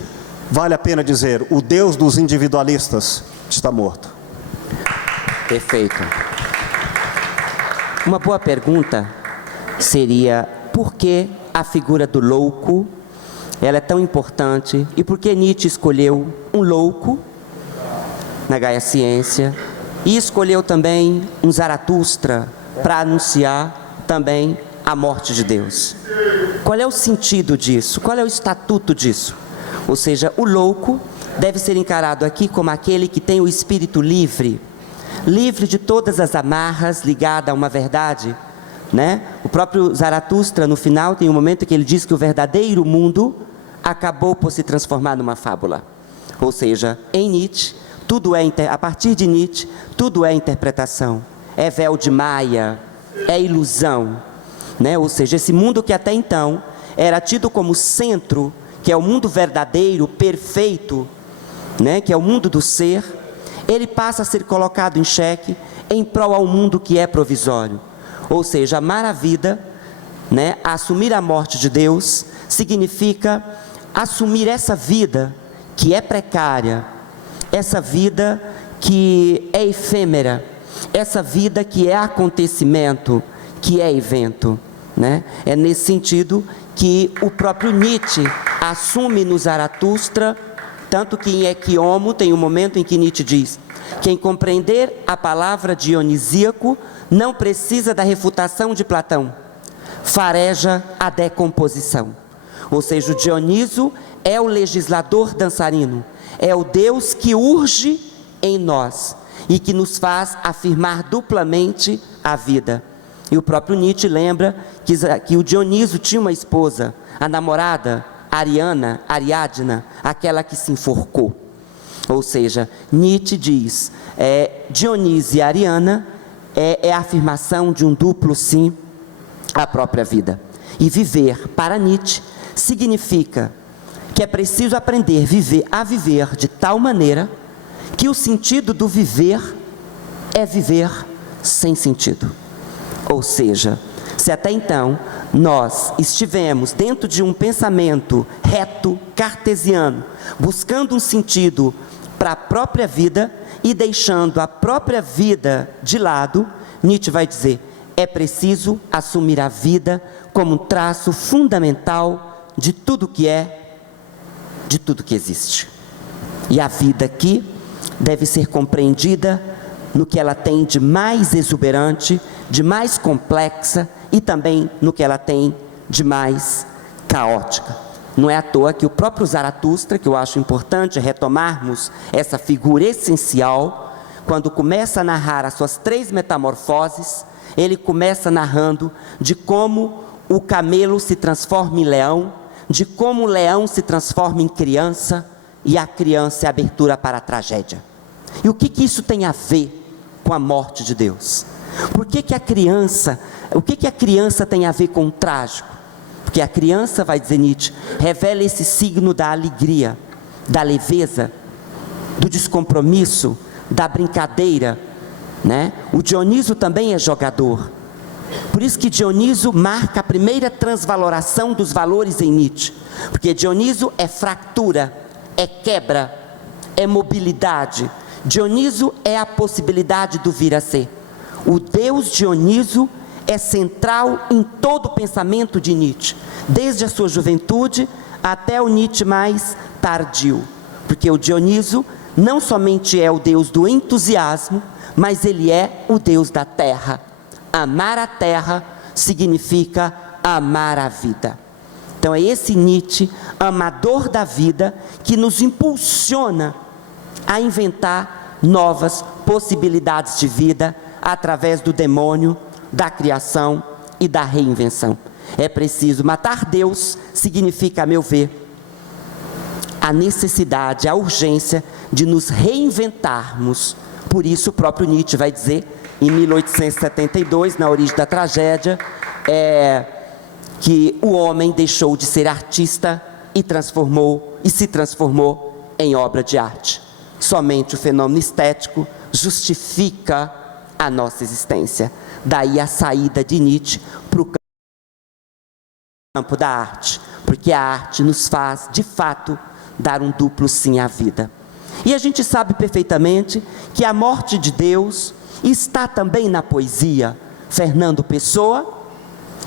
vale a pena dizer, o Deus dos individualistas está morto. Perfeito. Uma boa pergunta seria, por que a figura do louco, ela é tão importante, e por que Nietzsche escolheu um louco na Gaia Ciência, e escolheu também um Zaratustra para anunciar também a morte de Deus? Qual é o sentido disso? Qual é o estatuto disso? Ou seja, o louco deve ser encarado aqui como aquele que tem o espírito livre, livre de todas as amarras, ligada a uma verdade, né? O próprio Zaratustra, no final, tem um momento que ele diz que o verdadeiro mundo acabou por se transformar numa fábula. Ou seja, em Nietzsche, tudo é, a partir de Nietzsche, tudo é interpretação, é véu de Maia, é ilusão. né? Ou seja, esse mundo que até então era tido como centro, que é o mundo verdadeiro, perfeito, né? Que é o mundo do ser, ele passa a ser colocado em xeque em prol ao mundo que é provisório. Ou seja, amar a vida, né? Assumir a morte de Deus, significa assumir essa vida que é precária, essa vida que é efêmera, essa vida que é acontecimento, que é evento, né? É nesse sentido que o próprio Nietzsche assume no Zaratustra, tanto que em Equiomo tem um momento em que Nietzsche diz: quem compreender a palavra dionisíaco não precisa da refutação de Platão, fareja a decomposição. Ou seja, o Dioniso é o legislador dançarino, é o Deus que urge em nós e que nos faz afirmar duplamente a vida. E o próprio Nietzsche lembra que o Dioniso tinha uma esposa, a namorada Ariadna, aquela que se enforcou. Ou seja, Nietzsche diz, Dionísio e Ariana é a afirmação de um duplo sim à própria vida. E viver, para Nietzsche, significa que é preciso aprender a viver de tal maneira que o sentido do viver é viver sem sentido. Ou seja, se até então nós estivemos dentro de um pensamento reto, cartesiano, buscando um sentido para a própria vida e deixando a própria vida de lado, Nietzsche vai dizer, é preciso assumir a vida como um traço fundamental de tudo que é, de tudo que existe. E a vida aqui deve ser compreendida no que ela tem de mais exuberante, de mais complexa e também no que ela tem de mais caótica. Não é à toa que o próprio Zaratustra, que eu acho importante retomarmos essa figura essencial, quando começa a narrar as suas 3 metamorfoses, ele começa narrando de como o camelo se transforma em leão, de como o leão se transforma em criança, e a criança é a abertura para a tragédia. E o que isso tem a ver com a morte de Deus? O que a criança tem a ver com o trágico? Porque a criança, vai dizer Nietzsche, revela esse signo da alegria, da leveza, do descompromisso, da brincadeira, né? O Dioniso também é jogador. Por isso que Dioniso marca a primeira transvaloração dos valores em Nietzsche. Porque Dioniso é fractura, é quebra, é mobilidade. Dioniso é a possibilidade do vir a ser. O Deus Dioniso é central em todo o pensamento de Nietzsche, desde a sua juventude até o Nietzsche mais tardio. Porque o Dioniso não somente é o Deus do entusiasmo, mas ele é o Deus da terra. Amar a terra significa amar a vida. Então é esse Nietzsche, amador da vida, que nos impulsiona a inventar novas possibilidades de vida através do demônio, da criação e da reinvenção. É preciso matar Deus, significa, a meu ver, a necessidade, a urgência de nos reinventarmos. Por isso o próprio Nietzsche vai dizer, em 1872, na Origem da Tragédia, que o homem deixou de ser artista e se transformou em obra de arte. Somente o fenômeno estético justifica a nossa existência. Daí a saída de Nietzsche para o campo da arte, porque a arte nos faz, de fato, dar um duplo sim à vida. E a gente sabe perfeitamente que a morte de Deus está também na poesia. Fernando Pessoa,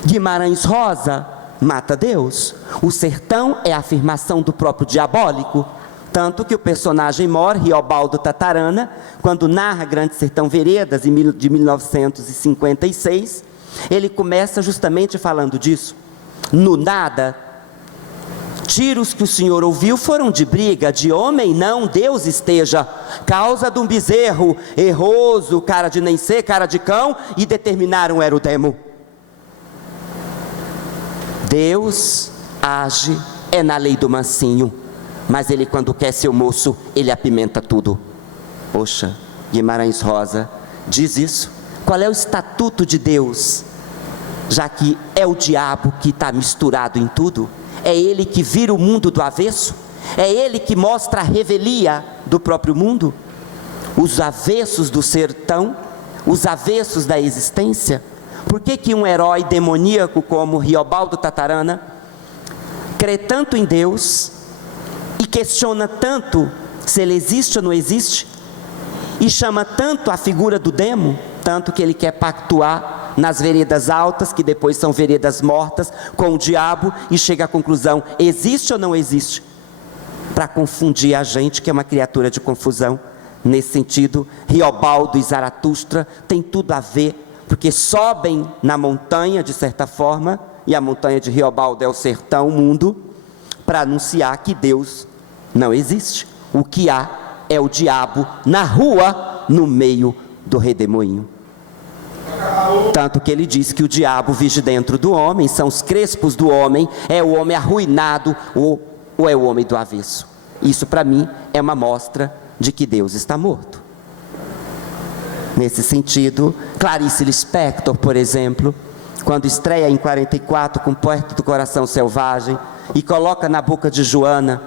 Guimarães Rosa, mata Deus. O sertão é a afirmação do próprio diabólico, tanto que o personagem mor, Riobaldo Tatarana, quando narra Grande Sertão Veredas, de 1956, ele começa justamente falando disso. No nada, tiros que o senhor ouviu foram de briga, de homem não, Deus esteja, causa de um bezerro, erroso, cara de nem ser, cara de cão, e determinaram era o demo. Deus age, é na lei do mansinho, mas ele quando quer ser o moço, ele apimenta tudo. Poxa, Guimarães Rosa diz isso. Qual é o estatuto de Deus? já que é o diabo que está misturado em tudo, é ele que vira o mundo do avesso, é ele que mostra a revelia do próprio mundo, os avessos do sertão, os avessos da existência. Por que um herói demoníaco como Riobaldo Tatarana crê tanto em Deus e questiona tanto se ele existe ou não existe, e chama tanto a figura do demo, tanto que ele quer pactuar nas veredas altas, que depois são veredas mortas, com o diabo, e chega à conclusão: existe ou não existe? Para confundir a gente, que é uma criatura de confusão. Nesse sentido, Riobaldo e Zaratustra tem tudo a ver, porque sobem na montanha, de certa forma, e a montanha de Riobaldo é o sertão, o mundo, para anunciar que Deus não existe. O que há é o diabo na rua, no meio do redemoinho. Tanto que ele diz que o diabo vive dentro do homem, são os crespos do homem, é o homem arruinado ou é o homem do avesso. Isso para mim é uma mostra de que Deus está morto. Nesse sentido, Clarice Lispector, por exemplo, quando estreia em 44 com Perto do Coração Selvagem e coloca na boca de Joana,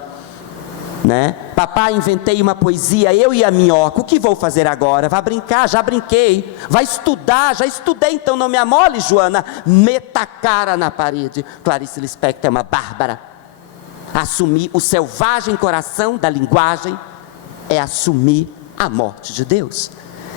né? Papai, inventei uma poesia, eu e a minhoca, o que vou fazer agora? Vai brincar? Já brinquei. Vai estudar? Já estudei, então não me amole, Joana. Meta a cara na parede. Clarice Lispector é uma bárbara. Assumir o selvagem coração da linguagem é assumir a morte de Deus.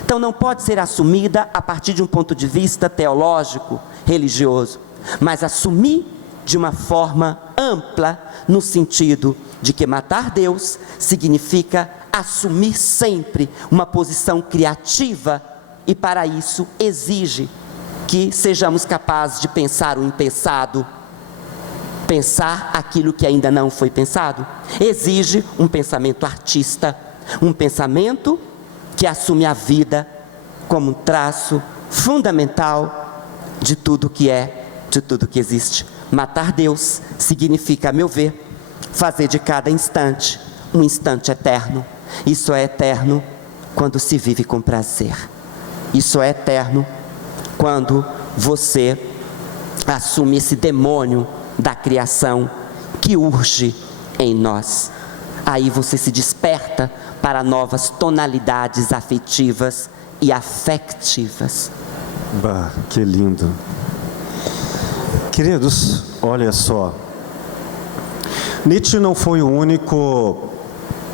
Então não pode ser assumida a partir de um ponto de vista teológico, religioso, mas assumir de uma forma ampla, no sentido de que matar Deus significa assumir sempre uma posição criativa, e para isso exige que sejamos capazes de pensar o impensado, pensar aquilo que ainda não foi pensado. Exige um pensamento artista, um pensamento que assume a vida como um traço fundamental de tudo que é, de tudo que existe. Matar Deus significa, a meu ver, fazer de cada instante um instante eterno. Isso é eterno quando se vive com prazer. Isso é eterno quando você assume esse demônio da criação que urge em nós. Aí você se desperta para novas tonalidades afetivas e afectivas. Bah, que lindo. Queridos, olha só. Nietzsche não foi o único,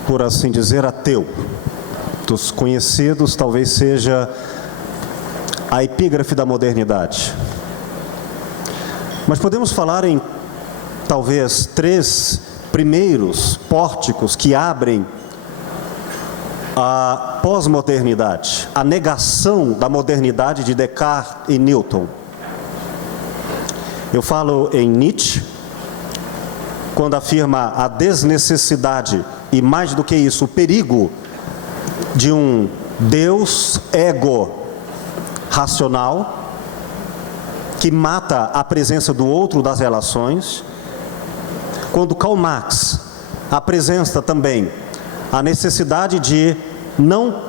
por assim dizer, ateu. Dos conhecidos, talvez seja a epígrafe da modernidade. Mas podemos falar em, talvez, 3 primeiros pórticos que abrem a pós-modernidade, a negação da modernidade de Descartes e Newton. Eu falo em Nietzsche, quando afirma a desnecessidade e, mais do que isso, o perigo de um Deus ego-racional que mata a presença do outro das relações. Quando Karl Marx apresenta também a necessidade de não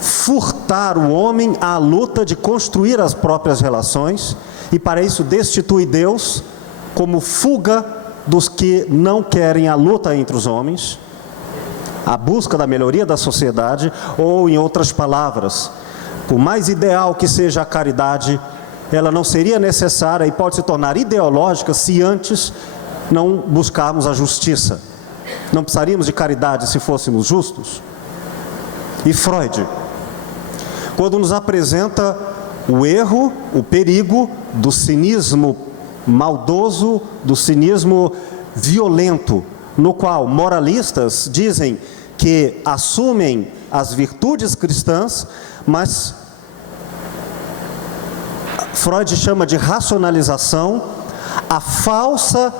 furtar o homem à luta de construir as próprias relações, e para isso destitui Deus como fuga dos que não querem a luta entre os homens, a busca da melhoria da sociedade, ou, em outras palavras, por mais ideal que seja a caridade, ela não seria necessária e pode se tornar ideológica se antes não buscarmos a justiça. Não precisaríamos de caridade se fôssemos justos? E Freud, quando nos apresenta o erro, o perigo do cinismo maldoso, do cinismo violento, no qual moralistas dizem que assumem as virtudes cristãs, mas Freud chama de racionalização a falsa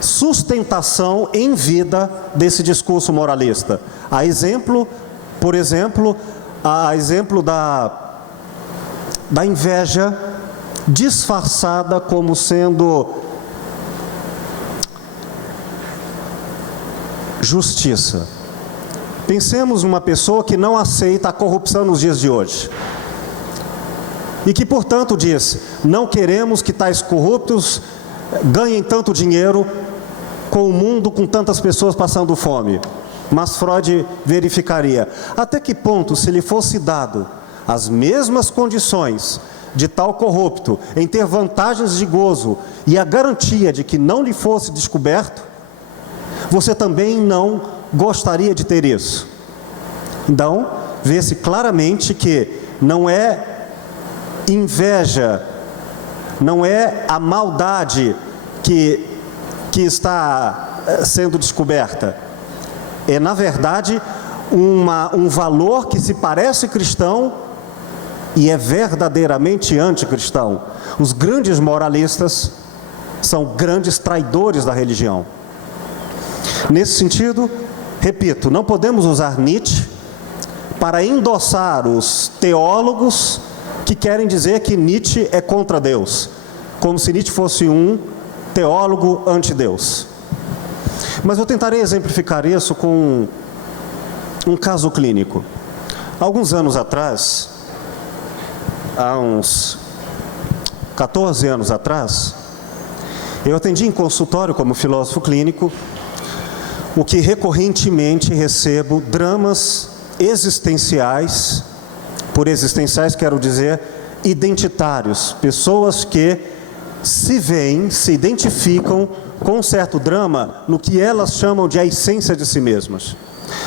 sustentação em vida desse discurso moralista. A exemplo, por exemplo, a exemplo da inveja disfarçada como sendo justiça. Pensemos numa pessoa que não aceita a corrupção nos dias de hoje. e que, portanto, diz: não queremos que tais corruptos ganhem tanto dinheiro com o mundo, com tantas pessoas passando fome. Mas Freud verificaria até que ponto, se lhe fosse dado as mesmas condições de tal corrupto em ter vantagens de gozo e a garantia de que não lhe fosse descoberto, você também não gostaria de ter isso. Então, vê-se claramente que não é inveja, não é a maldade que está sendo descoberta. É, na verdade, um valor que se parece cristão e é verdadeiramente anticristão. Os grandes moralistas são grandes traidores da religião. Nesse sentido, repito, não podemos usar Nietzsche para endossar os teólogos que querem dizer que Nietzsche é contra Deus, como se Nietzsche fosse um teólogo anti-Deus. Mas eu tentarei exemplificar isso com um caso clínico. Alguns anos atrás, há uns 14 anos atrás, eu atendi em consultório como filósofo clínico, o que recorrentemente recebo dramas existenciais. Por existenciais quero dizer identitários, pessoas que se veem, se identificam com um certo drama no que elas chamam de a essência de si mesmas.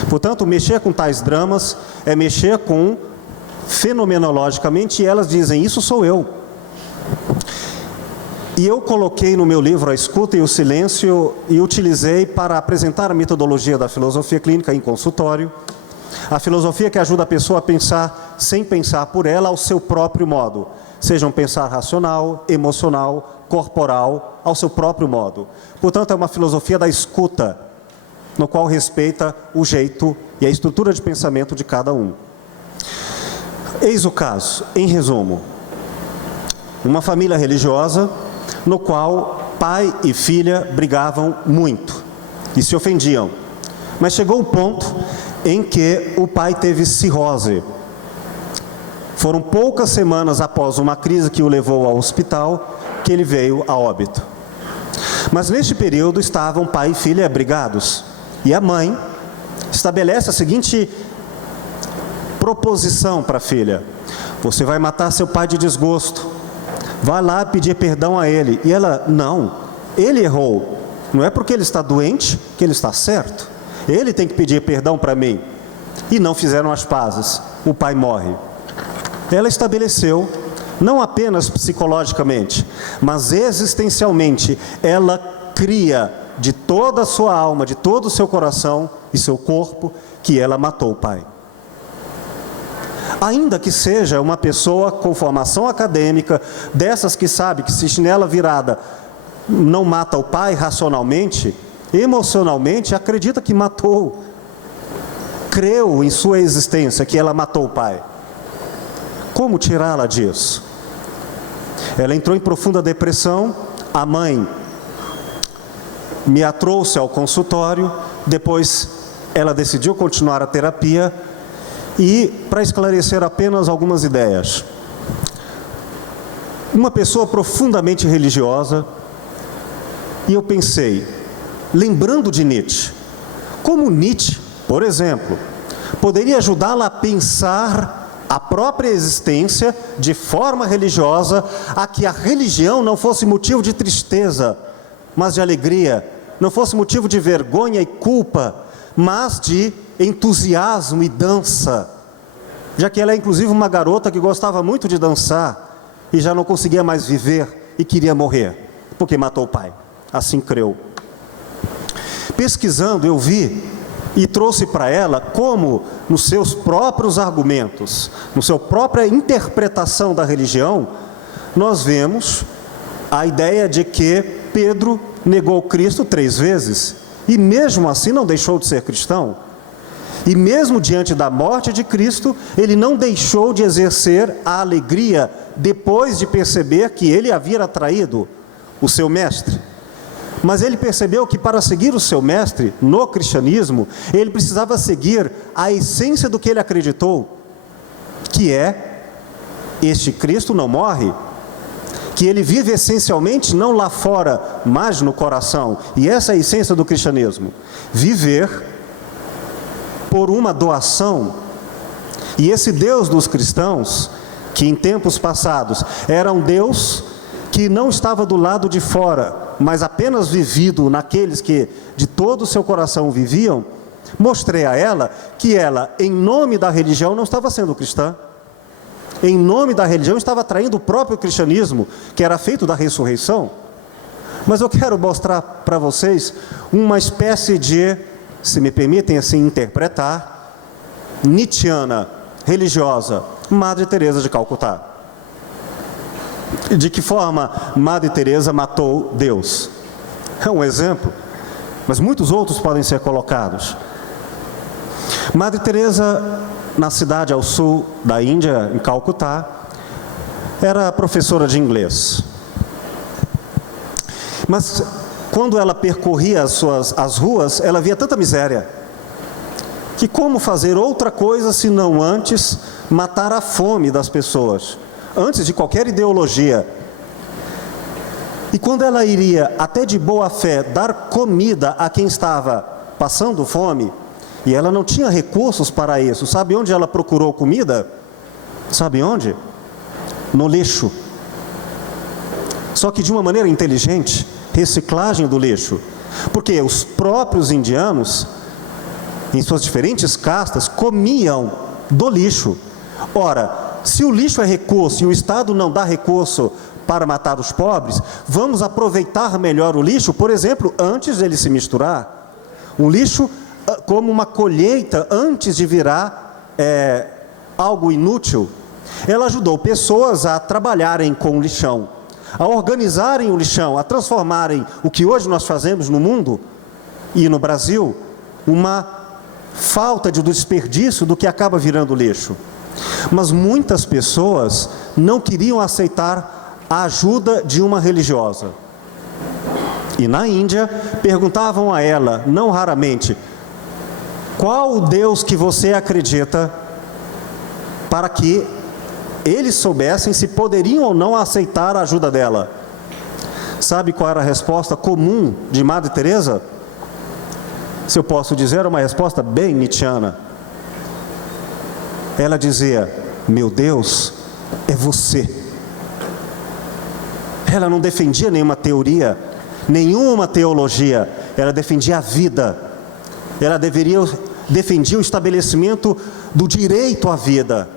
Portanto, mexer com tais dramas é mexer com, fenomenologicamente, e elas dizem: isso sou eu. E eu coloquei no meu livro A Escuta e o Silêncio e utilizei para apresentar a metodologia da filosofia clínica em consultório, a filosofia que ajuda a pessoa a pensar sem pensar por ela ao seu próprio modo, seja um pensar racional, emocional, corporal, ao seu próprio modo. Portanto, é uma filosofia da escuta, no qual respeita o jeito e a estrutura de pensamento de cada um. Eis o caso, em resumo: uma família religiosa, no qual pai e filha brigavam muito e se ofendiam. Mas chegou um ponto em que o pai teve cirrose. Foram poucas semanas após uma crise que o levou ao hospital que ele veio a óbito. Mas neste período estavam pai e filha brigados. E a mãe estabelece a seguinte proposição para a filha: você vai matar seu pai de desgosto, vai lá pedir perdão a ele. E ela: não, ele errou, não é porque ele está doente que ele está certo, ele tem que pedir perdão para mim. E não fizeram as pazes, o pai morre. Ela estabeleceu, não apenas psicologicamente, mas existencialmente, ela cria de toda a sua alma, de todo o seu coração e seu corpo, que ela matou o pai. Ainda que seja uma pessoa com formação acadêmica, dessas que sabe que se chinela virada não mata o pai racionalmente, emocionalmente acredita que matou, creu em sua existência que ela matou o pai. Como tirá-la disso? Ela entrou em profunda depressão. A mãe me a trouxe ao consultório. Depois ela decidiu continuar a terapia. E, para esclarecer apenas algumas ideias, uma pessoa profundamente religiosa, e eu pensei, lembrando de Nietzsche, como Nietzsche, por exemplo, poderia ajudá-la a pensar a própria existência de forma religiosa, a que a religião não fosse motivo de tristeza, mas de alegria, não fosse motivo de vergonha e culpa, mas de entusiasmo e dança, já que ela é inclusive uma garota que gostava muito de dançar e já não conseguia mais viver e queria morrer, porque matou o pai. Assim creu. Pesquisando, eu vi e trouxe para ela como, nos seus próprios argumentos, na sua própria interpretação da religião, nós vemos a ideia de que Pedro negou Cristo 3 vezes, e mesmo assim não deixou de ser cristão. E mesmo diante da morte de Cristo, ele não deixou de exercer a alegria, depois de perceber que ele havia traído o seu mestre. Mas ele percebeu que para seguir o seu mestre no cristianismo, ele precisava seguir a essência do que ele acreditou, que é este Cristo não morre, que ele vive essencialmente não lá fora, mas no coração. E essa é a essência do cristianismo. Viver por uma doação. E esse Deus dos cristãos, que em tempos passados era um Deus que não estava do lado de fora, mas apenas vivido naqueles que de todo o seu coração viviam, mostrei a ela que ela, em nome da religião, não estava sendo cristã. Em nome da religião, estava traindo o próprio cristianismo, que era feito da ressurreição. Mas eu quero mostrar para vocês uma espécie de, se me permitem assim interpretar, nietzschiana, religiosa, Madre Teresa de Calcutá. De que forma Madre Teresa matou Deus? É um exemplo, mas muitos outros podem ser colocados. Madre Teresa, na cidade ao sul da Índia, em Calcutá, era professora de inglês. Mas quando ela percorria as ruas, ela via tanta miséria, que como fazer outra coisa senão antes matar a fome das pessoas, antes de qualquer ideologia. E quando ela iria, até de boa fé, dar comida a quem estava passando fome, e ela não tinha recursos para isso, sabe onde ela procurou comida? Sabe onde? No lixo. Só que de uma maneira inteligente, reciclagem do lixo. Porque os próprios indianos, em suas diferentes castas, comiam do lixo. Ora, se o lixo é recurso e o Estado não dá recurso para matar os pobres, vamos aproveitar melhor o lixo, por exemplo, antes dele se misturar. Um lixo como uma colheita antes de virar algo inútil. Ela ajudou pessoas a trabalharem com o lixão, a organizarem o lixão, a transformarem o que hoje nós fazemos no mundo e no Brasil, uma falta de desperdício do que acaba virando lixo. Mas muitas pessoas não queriam aceitar a ajuda de uma religiosa. E na Índia, perguntavam a ela, não raramente, qual o Deus que você acredita, para que eles soubessem se poderiam ou não aceitar a ajuda dela. Sabe qual era a resposta comum de Madre Teresa? Se eu posso dizer, uma resposta bem nietzschiana. Ela dizia, meu Deus é você. Ela não defendia nenhuma teoria, nenhuma teologia, ela defendia a vida. Ela defendia o estabelecimento do direito à vida,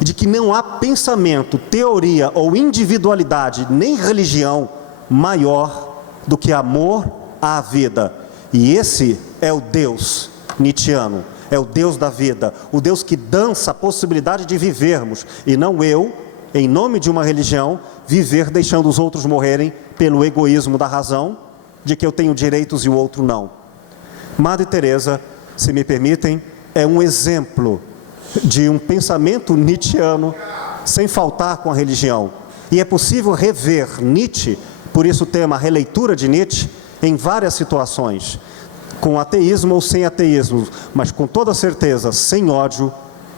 de que não há pensamento, teoria ou individualidade, nem religião maior do que amor à vida. E esse é o Deus nietzschiano, é o Deus da vida, o Deus que dança a possibilidade de vivermos, e não eu, em nome de uma religião, viver deixando os outros morrerem pelo egoísmo da razão, de que eu tenho direitos e o outro não. Madre Teresa, se me permitem, é um exemplo de um pensamento nietzschiano sem faltar com a religião. E é possível rever Nietzsche, por isso o tema releitura de Nietzsche, em várias situações, com ateísmo ou sem ateísmo, mas com toda certeza, sem ódio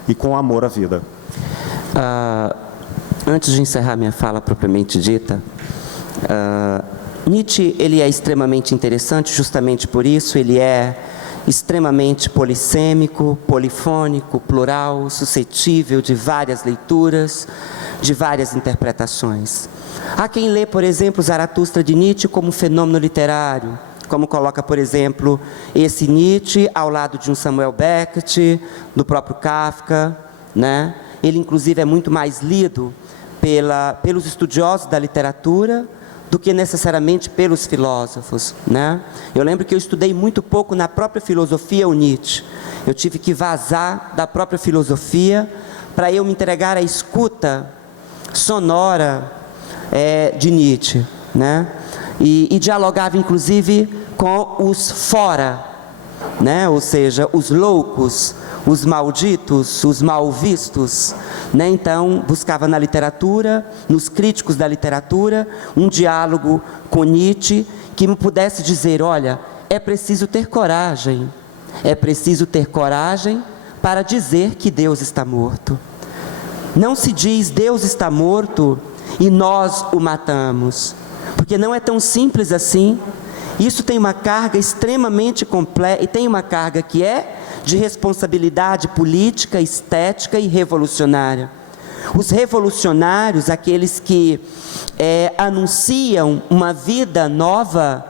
e com amor à vida. Antes de encerrar minha fala propriamente dita, Nietzsche, ele é extremamente interessante, justamente por isso, ele é extremamente polissêmico, polifônico, plural, suscetível de várias leituras, de várias interpretações. Há quem lê, por exemplo, Zaratustra de Nietzsche como um fenômeno literário, como coloca, por exemplo, esse Nietzsche ao lado de um Samuel Beckett, do próprio Kafka, né? Ele, inclusive, é muito mais lido pelos estudiosos da literatura do que necessariamente pelos filósofos, né? Eu lembro que eu estudei muito pouco na própria filosofia o Nietzsche. Eu tive que vazar da própria filosofia para eu me entregar à escuta sonora de Nietzsche, né? E dialogava inclusive com os fora, né? Ou seja, os loucos, os malditos, os mal vistos, né? Então buscava na literatura, nos críticos da literatura, um diálogo com Nietzsche que me pudesse dizer, olha, é preciso ter coragem para dizer que Deus está morto. Não se diz Deus está morto e nós o matamos, porque não é tão simples assim. Isso tem uma carga extremamente complexa, e tem uma carga que é de responsabilidade política, estética e revolucionária. Os revolucionários, aqueles que anunciam uma vida nova,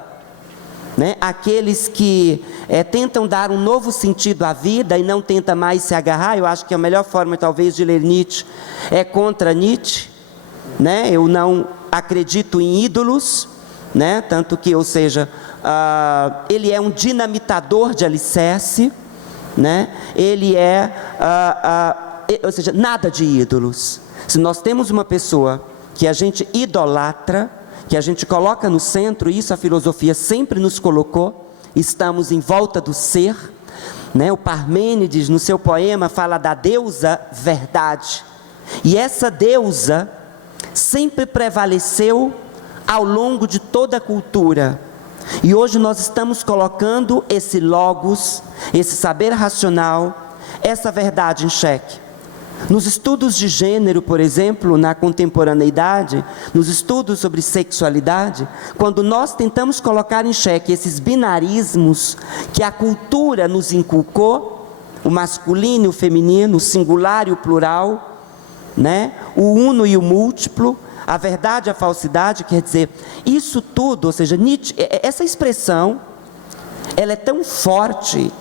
né? Aqueles que tentam dar um novo sentido à vida e não tentam mais se agarrar, eu acho que a melhor forma talvez de ler Nietzsche é contra Nietzsche, né? Eu não acredito em ídolos, né? Tanto que, ou seja, ele é um dinamitador de alicerce, né? Ele ou seja, nada de ídolos. Se nós temos uma pessoa que a gente idolatra, que a gente coloca no centro, isso a filosofia sempre nos colocou, estamos em volta do ser, né? O Parmênides, no seu poema, fala da deusa verdade, e essa deusa sempre prevaleceu ao longo de toda a cultura, e hoje nós estamos colocando esse logos, esse saber racional, essa verdade em xeque. Nos estudos de gênero, por exemplo, na contemporaneidade, nos estudos sobre sexualidade, quando nós tentamos colocar em xeque esses binarismos que a cultura nos inculcou, o masculino e o feminino, o singular e o plural, né? O uno e o múltiplo, a verdade e a falsidade, quer dizer, isso tudo, ou seja, Nietzsche, essa expressão, ela é tão forte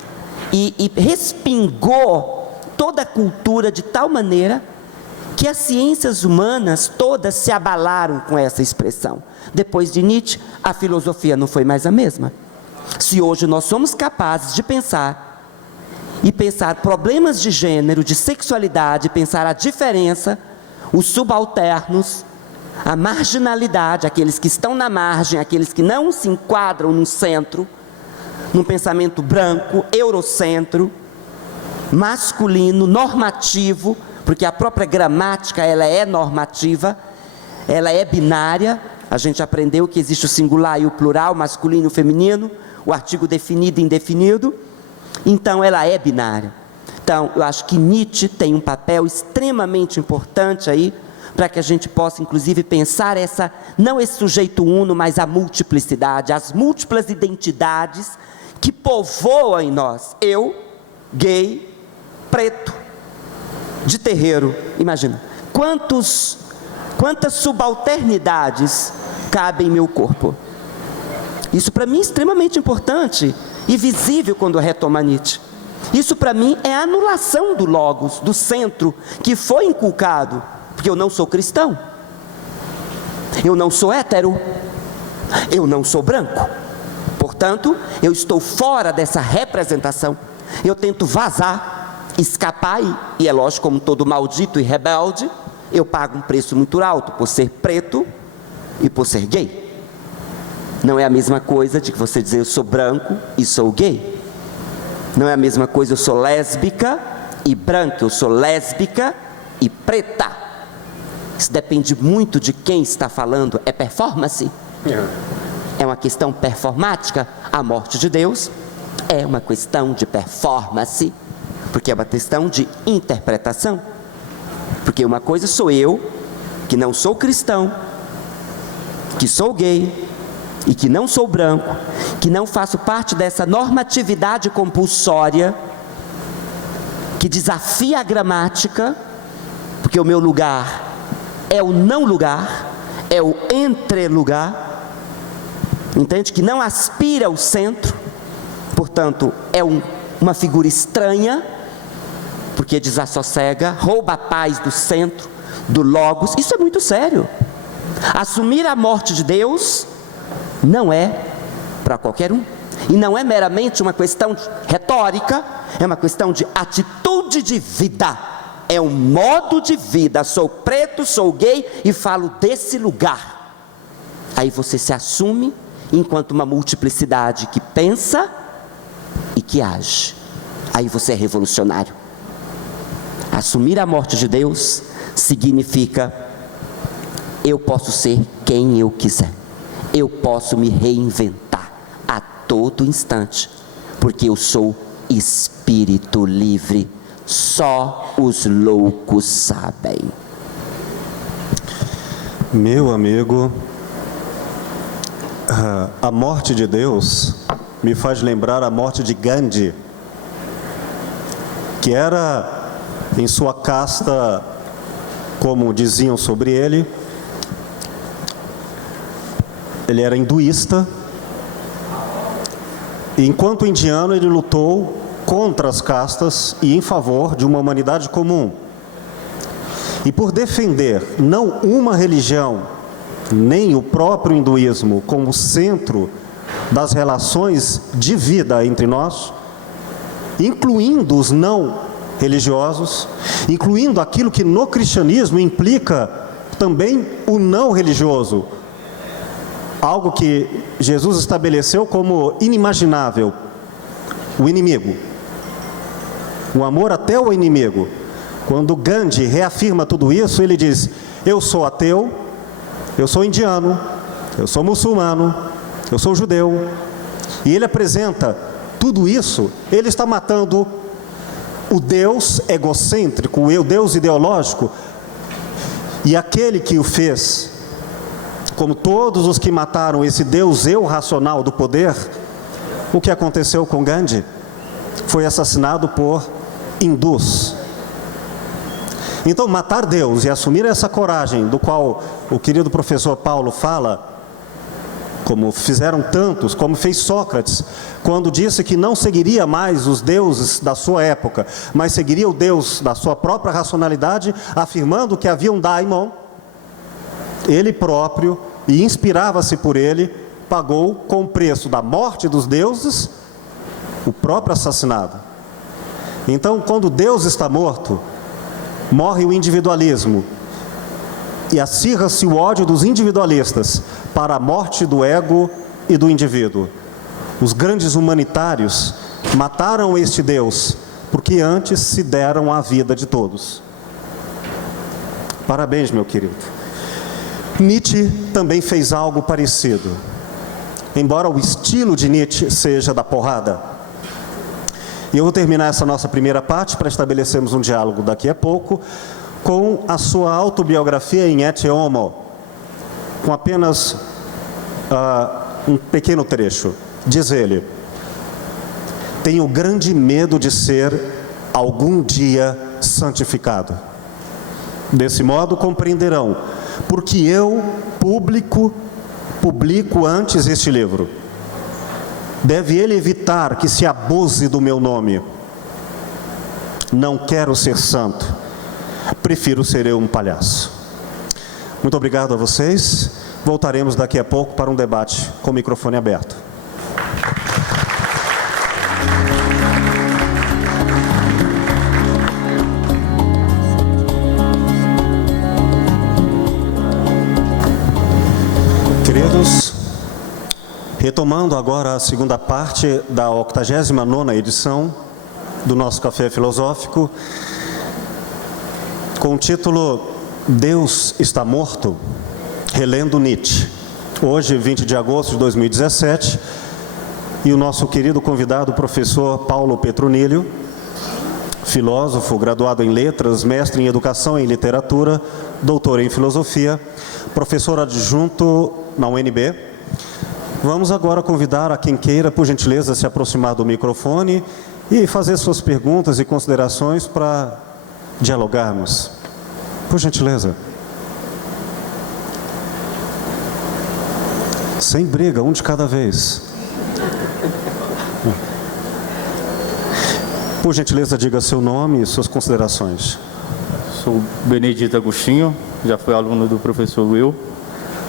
e respingou toda a cultura de tal maneira que as ciências humanas todas se abalaram com essa expressão. Depois de Nietzsche, a filosofia não foi mais a mesma. Se hoje nós somos capazes de pensar problemas de gênero, de sexualidade, pensar a diferença, os subalternos, a marginalidade, aqueles que estão na margem, aqueles que não se enquadram no centro, num pensamento branco, eurocentro, masculino, normativo, porque a própria gramática ela é normativa, ela é binária. A gente aprendeu que existe o singular e o plural, masculino e o feminino, o artigo definido e indefinido, então ela é binária. Então eu acho que Nietzsche tem um papel extremamente importante aí, para que a gente possa inclusive pensar não esse sujeito uno, mas a multiplicidade, as múltiplas identidades que povoam em nós. Eu, gay, preto, de terreiro, imagina, quantas subalternidades cabem em meu corpo. Isso para mim é extremamente importante e visível quando retoma Nietzsche. Isso para mim é a anulação do logos, do centro, que foi inculcado, porque eu não sou cristão, eu não sou hétero, eu não sou branco, portanto, eu estou fora dessa representação, eu tento vazar, escapar, e é lógico, como todo maldito e rebelde, eu pago um preço muito alto por ser preto e por ser gay. Não é a mesma coisa de que você dizer eu sou branco e sou gay. Não é a mesma coisa eu sou lésbica e branca, eu sou lésbica e preta. Isso depende muito de quem está falando, é performance. É uma questão performática. A morte de Deus é uma questão de performance, porque é uma questão de interpretação. Porque uma coisa sou eu, que não sou cristão, que sou gay, e que não sou branco, que não faço parte dessa normatividade compulsória, que desafia a gramática, porque o meu lugar é o não lugar, é o entre lugar, entende? Que não aspira ao centro, portanto é uma figura estranha, porque desassossega, rouba a paz do centro, do logos. Isso é muito sério. Assumir a morte de Deus não é para qualquer um, e não é meramente uma questão retórica, é uma questão de atitude de vida, é um modo de vida. Sou preto, sou gay e falo desse lugar. Aí você se assume enquanto uma multiplicidade que pensa e que age. Aí você é revolucionário. Assumir a morte de Deus significa: eu posso ser quem eu quiser, eu posso me reinventar a todo instante, porque eu sou espírito livre. Só os loucos sabem. Meu amigo, a morte de Deus me faz lembrar a morte de Gandhi, que era, em sua casta, como diziam sobre ele era hinduísta, e enquanto indiano ele lutou contra as castas e em favor de uma humanidade comum. E por defender não uma religião, nem o próprio hinduísmo como centro das relações de vida entre nós, incluindo os não religiosos, incluindo aquilo que no cristianismo implica também o não religioso, algo que Jesus estabeleceu como inimaginável, o inimigo, o amor até o inimigo. Quando Gandhi reafirma tudo isso, ele diz: eu sou ateu, eu sou indiano, eu sou muçulmano, eu sou judeu. E ele apresenta tudo isso, ele está matando o Deus egocêntrico, o Deus ideológico, e aquele que o fez, como todos os que mataram esse Deus eu racional do poder. O que aconteceu com Gandhi? Foi assassinado por hindus. Então, matar Deus e assumir essa coragem, do qual o querido professor Paulo fala, como fizeram tantos, como fez Sócrates, quando disse que não seguiria mais os deuses da sua época, mas seguiria o Deus da sua própria racionalidade, afirmando que havia um daimon, ele próprio, e inspirava-se por ele, pagou com o preço da morte dos deuses, o próprio assassinato. Então, quando Deus está morto, morre o individualismo, e acirra-se o ódio dos individualistas para a morte do ego e do indivíduo. Os grandes humanitários mataram este Deus, porque antes se deram a vida de todos. Parabéns, meu querido. Nietzsche também fez algo parecido, embora o estilo de Nietzsche seja da porrada. E eu vou terminar essa nossa primeira parte para estabelecermos um diálogo daqui a pouco com a sua autobiografia em Ecce Homo, com apenas um pequeno trecho. Diz ele: tenho grande medo de ser algum dia santificado. Desse modo compreenderão porque eu publico antes este livro. Deve ele evitar que se abuse do meu nome. Não quero ser santo, prefiro ser eu um palhaço. Muito obrigado a vocês. Voltaremos daqui a pouco para um debate com o microfone aberto. Queridos, retomando agora a segunda parte da 89ª edição do nosso Café Filosófico, com o título Deus está morto? Relendo Nietzsche. Hoje, 20 de agosto de 2017, e o nosso querido convidado, o professor Paulo Petronilho, filósofo, graduado em letras, mestre em educação e em literatura, doutor em filosofia, professor adjunto na UNB. Vamos agora convidar a quem queira, por gentileza, se aproximar do microfone e fazer suas perguntas e considerações para dialogarmos. Por gentileza. Sem briga, um de cada vez. Por gentileza, diga seu nome e suas considerações. Sou Benedito Agostinho, já fui aluno do professor Will.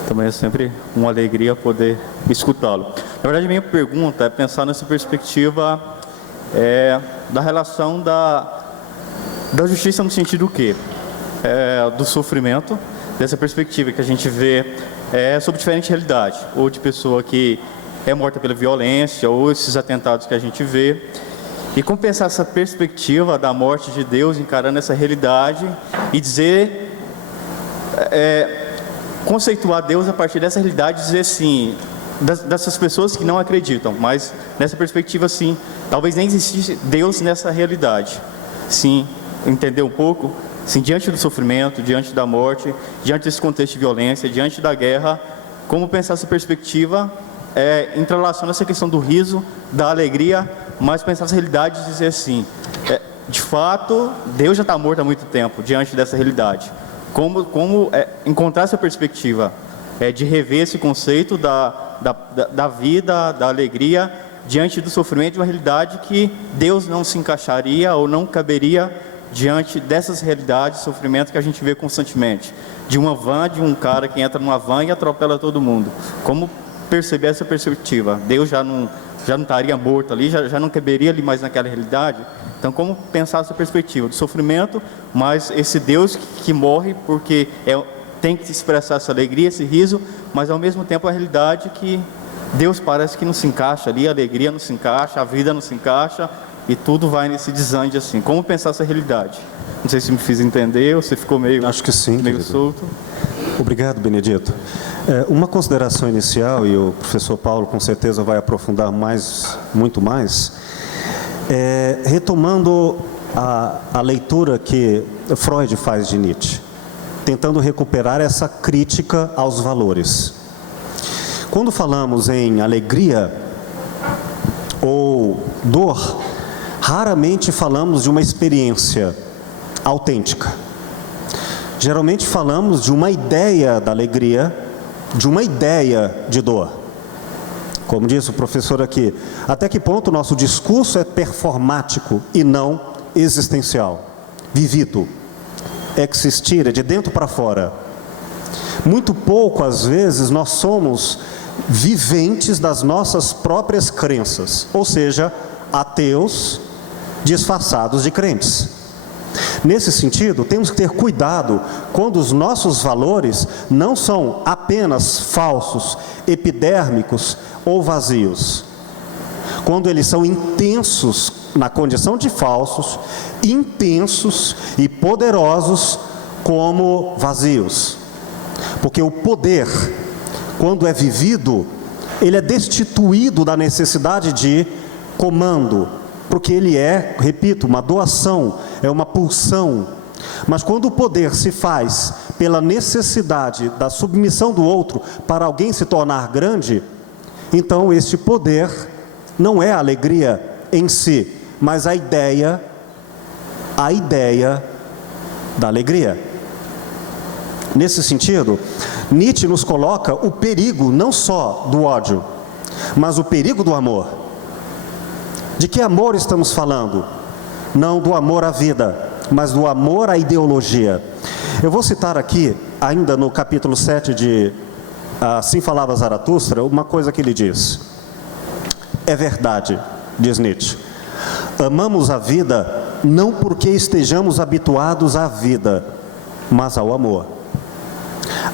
Também é sempre uma alegria poder escutá-lo. Na verdade, minha pergunta é pensar nessa perspectiva da relação da justiça no sentido quê? Do sofrimento, dessa perspectiva que a gente vê sobre diferente realidade, ou de pessoa que é morta pela violência, ou esses atentados que a gente vê, e como pensar essa perspectiva da morte de Deus, encarando essa realidade e dizer, conceituar Deus a partir dessa realidade, dizer assim, dessas pessoas que não acreditam, mas nessa perspectiva, sim, talvez nem existisse Deus nessa realidade. Sim, entender um pouco, assim, diante do sofrimento, diante da morte, diante desse contexto de violência, diante da guerra, como pensar essa perspectiva, entrelaçando essa questão do riso, da alegria, mas pensar essa realidade e dizer assim, de fato, Deus já está morto há muito tempo, diante dessa realidade. Como encontrar essa perspectiva, de rever esse conceito da vida, da alegria, diante do sofrimento, de uma realidade que Deus não se encaixaria ou não caberia diante dessas realidades de sofrimento que a gente vê constantemente. De uma van, de um cara que entra numa van e atropela todo mundo. Como perceber essa perspectiva? Deus já não estaria morto ali, já não caberia ali mais naquela realidade. Então, como pensar essa perspectiva do sofrimento, mas esse Deus que morre porque tem que expressar essa alegria, esse riso, mas ao mesmo tempo a realidade que Deus parece que não se encaixa ali, a alegria não se encaixa, a vida não se encaixa e tudo vai nesse desande assim. Como pensar essa realidade? Não sei se me fiz entender ou se ficou meio, acho que sim, meio querido. solto. Obrigado, Benedito. Uma consideração inicial, e o professor Paulo com certeza vai aprofundar muito mais, retomando a leitura que Freud faz de Nietzsche, tentando recuperar essa crítica aos valores. Quando falamos em alegria ou dor, raramente falamos de uma experiência autêntica. Geralmente falamos de uma ideia da alegria, de uma ideia de dor. Como disse o professor aqui, até que ponto o nosso discurso é performático e não existencial, vivido, existir, é de dentro para fora. Muito pouco, às vezes, nós somos viventes das nossas próprias crenças, ou seja, ateus disfarçados de crentes. Nesse sentido, temos que ter cuidado quando os nossos valores não são apenas falsos, epidérmicos ou vazios. Quando eles são intensos na condição de falsos, intensos e poderosos como vazios. Porque o poder, quando é vivido, ele é destituído da necessidade de comando, porque ele é, repito, uma doação, é uma pulsão. Mas quando o poder se faz pela necessidade da submissão do outro para alguém se tornar grande, então este poder não é a alegria em si, mas a ideia da alegria. Nesse sentido, Nietzsche nos coloca o perigo não só do ódio, mas o perigo do amor. De que amor estamos falando? Não do amor à vida, mas do amor à ideologia. Eu vou citar aqui, ainda no capítulo 7 de Assim Falava Zaratustra, uma coisa que ele diz. É verdade, diz Nietzsche. Amamos a vida não porque estejamos habituados à vida, mas ao amor.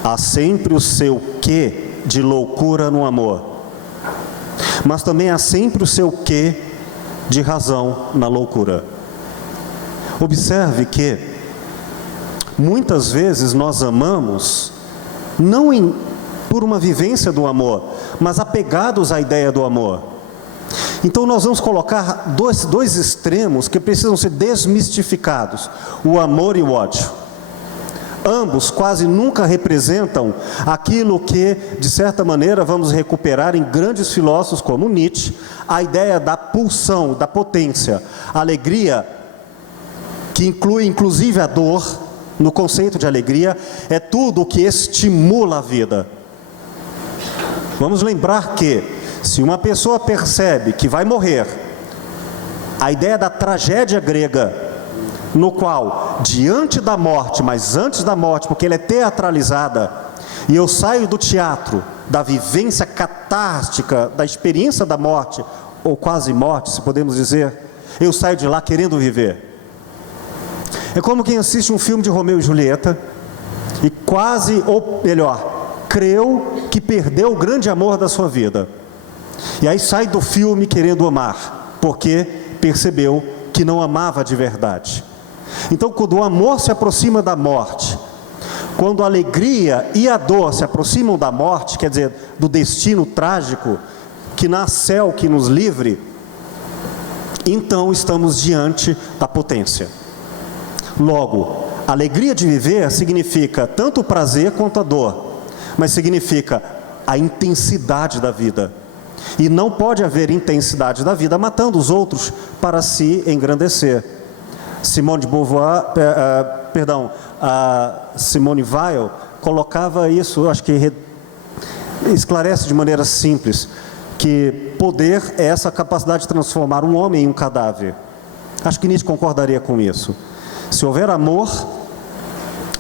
Há sempre o seu quê de loucura no amor, mas também há sempre o seu quê de razão na loucura. Observe que muitas vezes nós amamos não por uma vivência do amor, mas apegados à ideia do amor. Então nós vamos colocar dois extremos que precisam ser desmistificados: o amor e o ódio. Ambos quase nunca representam aquilo que, de certa maneira, vamos recuperar em grandes filósofos como Nietzsche, a ideia da pulsão, da potência, a alegria, que inclui inclusive a dor. No conceito de alegria, é tudo o que estimula a vida. Vamos lembrar que, se uma pessoa percebe que vai morrer, a ideia da tragédia grega, no qual, diante da morte, mas antes da morte, porque ela é teatralizada, e eu saio do teatro, da vivência catártica, da experiência da morte, ou quase morte, se podemos dizer, eu saio de lá querendo viver. É como quem assiste um filme de Romeu e Julieta, e quase, ou melhor, creu que perdeu o grande amor da sua vida. E aí sai do filme querendo amar, porque percebeu que não amava de verdade. Então, quando o amor se aproxima da morte, quando a alegria e a dor se aproximam da morte, quer dizer, do destino trágico, que nasce o que nos livre, então estamos diante da potência. Logo, alegria de viver significa tanto o prazer quanto a dor, mas significa a intensidade da vida. E não pode haver intensidade da vida matando os outros para se engrandecer. Simone de Beauvoir, Simone Weil colocava isso, eu acho que esclarece de maneira simples, que poder é essa capacidade de transformar um homem em um cadáver. Acho que Nietzsche concordaria com isso. Se houver amor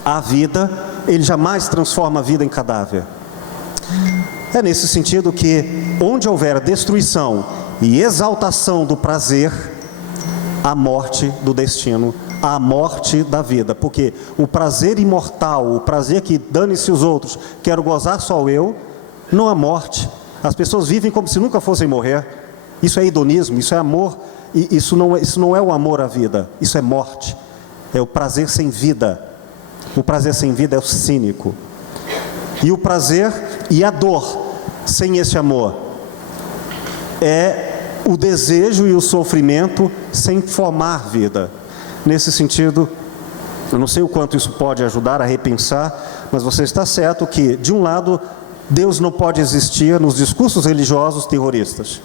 à vida, ele jamais transforma a vida em cadáver. É nesse sentido que, onde houver destruição e exaltação do prazer, a morte do destino, a morte da vida. Porque o prazer imortal, o prazer que dane-se os outros, quero gozar só eu, não há morte. As pessoas vivem como se nunca fossem morrer. Isso é hedonismo, isso é amor. E isso não é o amor à vida, isso é morte. É o prazer sem vida. O prazer sem vida é o cínico. E o prazer e a dor sem esse amor é o desejo e o sofrimento sem formar vida. Nesse sentido, eu não sei o quanto isso pode ajudar a repensar, mas você está certo que, de um lado, Deus não pode existir nos discursos religiosos terroristas,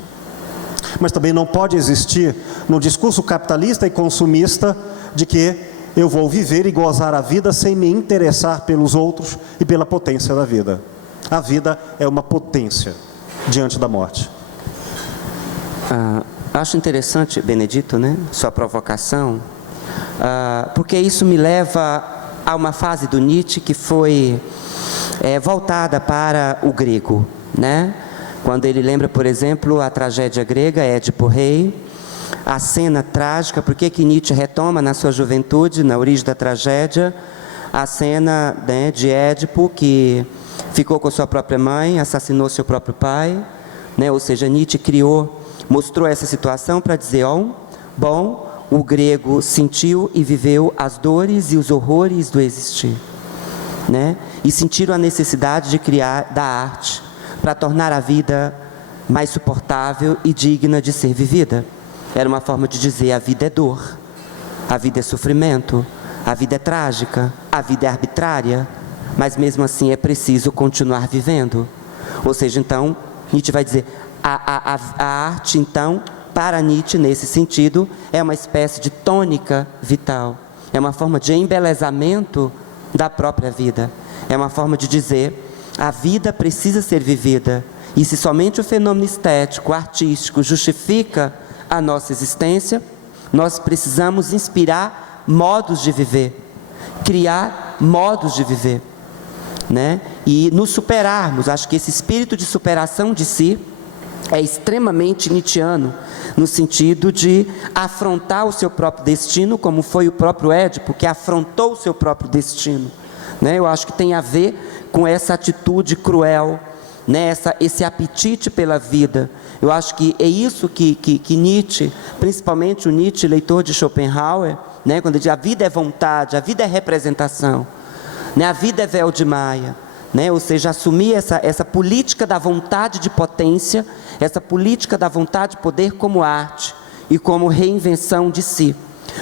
mas também não pode existir no discurso capitalista e consumista de que eu vou viver e gozar a vida sem me interessar pelos outros e pela potência da vida. A vida é uma potência diante da morte. Acho interessante, Benedito, né, sua provocação, porque isso me leva a uma fase do Nietzsche que foi voltada para o grego, né? Quando ele lembra, por exemplo, a tragédia grega, Édipo Rei, a cena trágica, porque que Nietzsche retoma na sua juventude, na origem da tragédia, a cena, né, de Édipo, que ficou com sua própria mãe, assassinou seu próprio pai, né? Ou seja, Nietzsche mostrou essa situação para dizer, bom, o grego sentiu e viveu as dores e os horrores do existir, né? E sentiram a necessidade de criar da arte para tornar a vida mais suportável e digna de ser vivida. Era uma forma de dizer, a vida é dor, a vida é sofrimento, a vida é trágica, a vida é arbitrária, mas mesmo assim é preciso continuar vivendo. Ou seja, então, Nietzsche vai dizer, a arte, então, para Nietzsche, nesse sentido, é uma espécie de tônica vital, é uma forma de embelezamento da própria vida, é uma forma de dizer, a vida precisa ser vivida, e se somente o fenômeno estético, artístico, justifica a nossa existência, nós precisamos inspirar modos de viver, criar modos de viver, né? E nos superarmos. Acho que esse espírito de superação de si é extremamente nietzschiano, no sentido de afrontar o seu próprio destino, como foi o próprio Édipo, que afrontou o seu próprio destino, né? Eu acho que tem a ver com essa atitude cruel, né? Esse apetite pela vida. Eu acho que é isso que Nietzsche, principalmente o Nietzsche, leitor de Schopenhauer, né? Quando ele diz a vida é vontade, a vida é representação, né? A vida é véu de Maia, né? Ou seja, assumir essa política da vontade de potência, essa política da vontade de poder como arte e como reinvenção de si.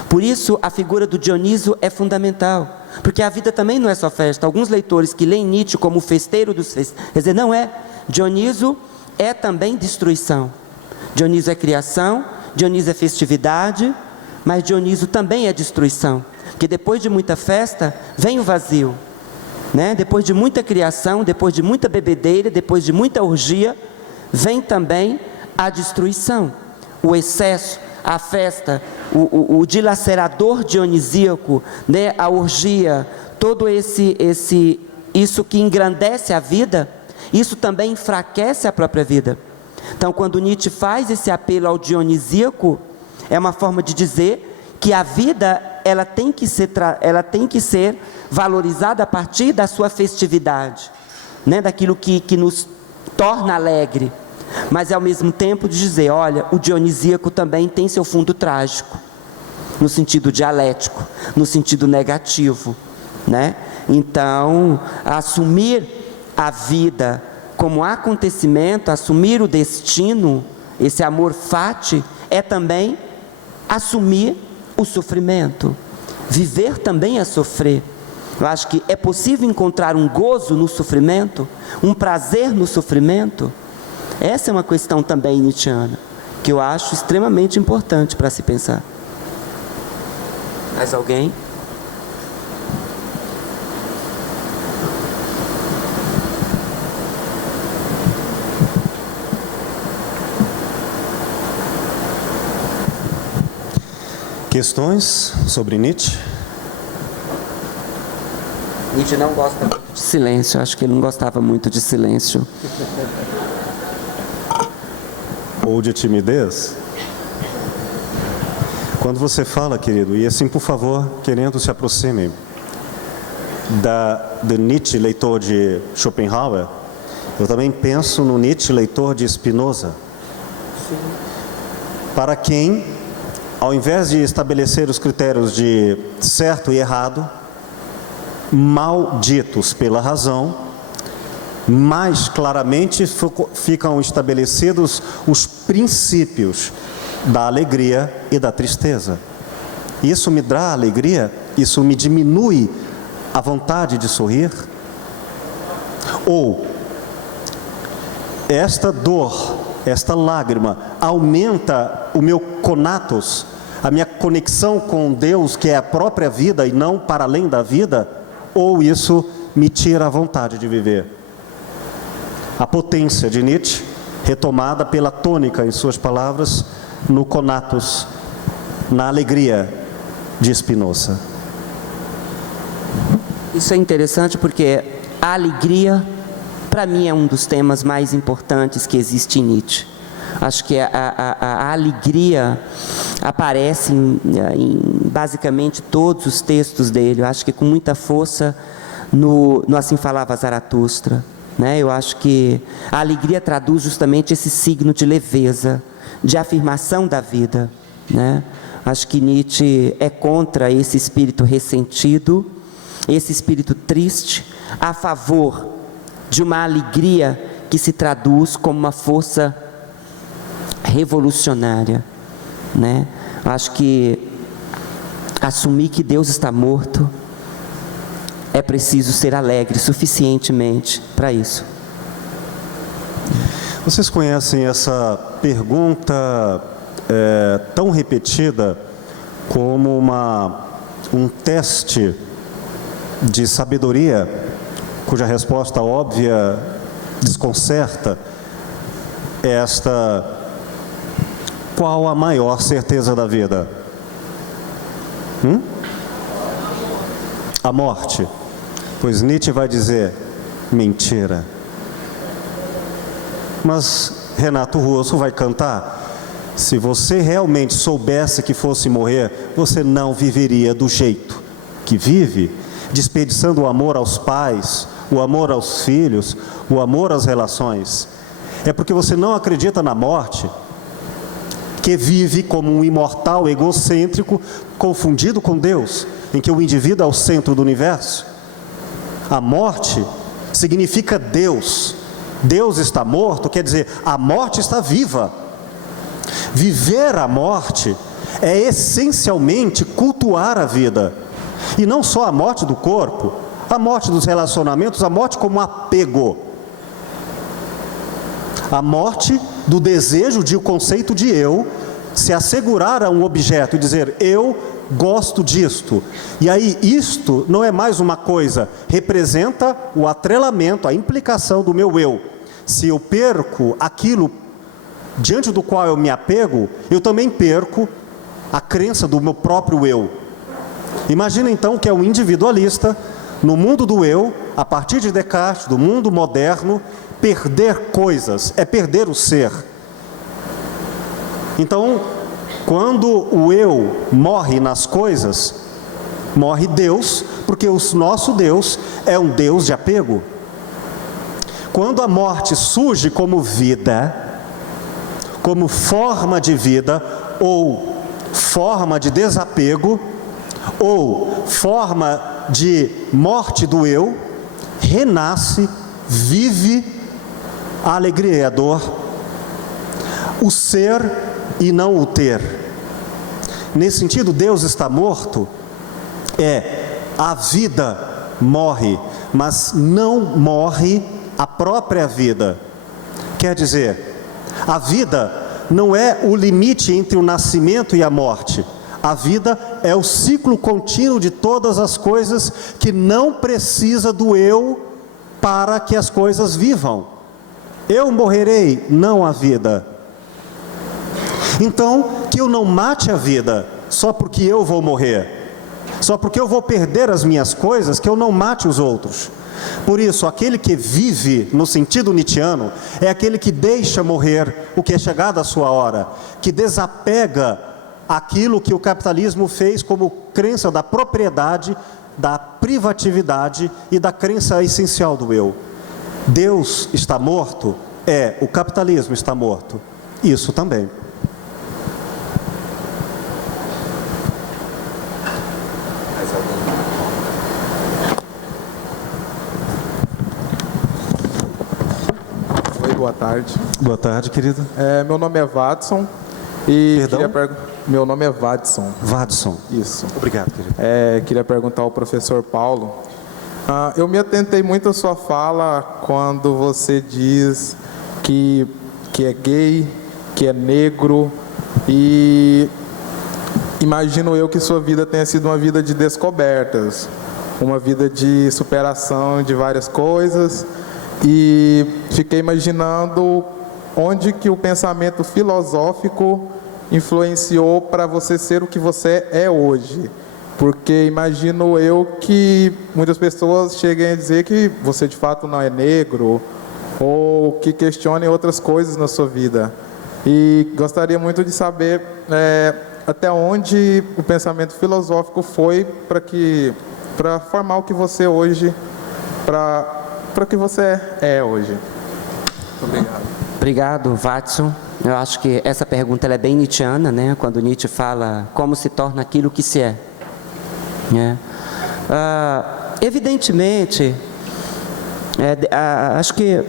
Por isso a figura do Dioniso é fundamental, porque a vida também não é só festa. Alguns leitores que leem Nietzsche como o festeiro dos festeiros, quer dizer, não é. Dioniso é também destruição. Dioniso é criação, Dioniso é festividade, mas Dioniso também é destruição, porque depois de muita festa vem o vazio, né? Depois de muita criação, depois de muita bebedeira, depois de muita orgia, vem também a destruição, o excesso, a festa, o dilacerador dionisíaco, né? A orgia, todo isso que engrandece a vida, isso também enfraquece a própria vida. Então, quando Nietzsche faz esse apelo ao dionisíaco, é uma forma de dizer que a vida ela tem que ser valorizada a partir da sua festividade, né? Daquilo que nos torna alegre, mas ao mesmo tempo de dizer, olha, o dionisíaco também tem seu fundo trágico, no sentido dialético, no sentido negativo, né? Então, assumir a vida como acontecimento, assumir o destino, esse amor fati, é também assumir o sofrimento, Viver também é sofrer. Eu acho que é possível encontrar um gozo no sofrimento, um prazer no sofrimento. Essa é uma questão também nietzschiana, que eu acho extremamente importante para se pensar. Mais alguém? Questões sobre Nietzsche? Nietzsche não gosta muito de silêncio, acho que ele não gostava muito de silêncio. Ou de timidez? Quando você fala, querido, e assim, por favor, querendo se aproxime do Nietzsche, leitor de Schopenhauer, eu também penso no Nietzsche, leitor de Spinoza. Para quem, ao invés de estabelecer os critérios de certo e errado, malditos pela razão, mais claramente ficam estabelecidos os princípios da alegria e da tristeza. Isso me dá alegria? Isso me diminui a vontade de sorrir? Ou esta dor, esta lágrima, aumenta o meu conatos, a minha conexão com Deus, que é a própria vida e não para além da vida? Ou isso me tira a vontade de viver? A potência de Nietzsche, retomada pela tônica em suas palavras, no conatus, na alegria de Spinoza. Isso é interessante porque a alegria, para mim, é um dos temas mais importantes que existe em Nietzsche. Acho que a alegria aparece em basicamente todos os textos dele. Eu acho que com muita força no Assim Falava Zaratustra, né? Eu acho que a alegria traduz justamente esse signo de leveza, de afirmação da vida, né? Acho que Nietzsche é contra esse espírito ressentido, esse espírito triste, a favor de uma alegria que se traduz como uma força revolucionária, né? Acho que assumir que Deus está morto, é preciso ser alegre suficientemente para isso. Vocês conhecem essa pergunta tão repetida como um teste de sabedoria, cuja resposta óbvia desconcerta? Qual a maior certeza da vida? A morte. Pois Nietzsche vai dizer, mentira. Mas Renato Russo vai cantar, se você realmente soubesse que fosse morrer, você não viveria do jeito que vive, desperdiçando o amor aos pais, o amor aos filhos, o amor às relações. É porque você não acredita na morte, que vive como um imortal egocêntrico, confundido com Deus, em que o indivíduo é o centro do universo. A morte significa Deus. Deus está morto, quer dizer, a morte está viva. Viver a morte é essencialmente cultuar a vida. E não só a morte do corpo, a morte dos relacionamentos, a morte como apego. A morte do desejo de o conceito de eu se assegurar a um objeto e dizer, eu gosto disto. E aí isto não é mais uma coisa, representa o atrelamento, a implicação do meu eu. Se eu perco aquilo diante do qual eu me apego, eu também perco a crença do meu próprio eu. Imagina então que é um individualista, no mundo do eu, a partir de Descartes, do mundo moderno, perder coisas é perder o ser. Então, quando o eu morre nas coisas, morre Deus, porque o nosso Deus é um Deus de apego. Quando a morte surge como vida, como forma de vida, ou forma de desapego, ou forma de morte do eu, renasce, vive a alegria e a dor, o ser e não o ter. Nesse sentido, Deus está morto a vida morre, mas não morre a própria vida. Quer dizer, a vida não é o limite entre o nascimento e a morte. A vida é o ciclo contínuo de todas as coisas que não precisa do eu para que as coisas vivam. Eu morrerei, não a vida. Então, que eu não mate a vida só porque eu vou morrer. Só porque eu vou perder as minhas coisas, que eu não mate os outros. Por isso, aquele que vive no sentido nietzschiano é aquele que deixa morrer o que é chegado à sua hora, que desapega aquilo que o capitalismo fez como crença da propriedade, da privatividade e da crença essencial do eu. Deus está morto? O capitalismo está morto. Isso também. Oi, boa tarde. Boa tarde, querido. Meu nome é Watson e Perdão? Meu nome é Watson. Watson. Isso. Obrigado, querido. Queria perguntar ao professor Paulo. Eu me atentei muito à sua fala quando você diz que é gay, que é negro, e imagino eu que sua vida tenha sido uma vida de descobertas, uma vida de superação de várias coisas, e fiquei imaginando onde que o pensamento filosófico influenciou para você ser o que você é hoje. Porque imagino eu que muitas pessoas cheguem a dizer que você de fato não é negro, ou que questionem outras coisas na sua vida. E gostaria muito de saber até onde o pensamento filosófico foi para formar o que você hoje, para o que você é hoje. Muito obrigado. Obrigado, Watson. Eu acho que essa pergunta ela é bem nietzschiana, né? Quando Nietzsche fala como se torna aquilo que se é. Evidentemente, acho que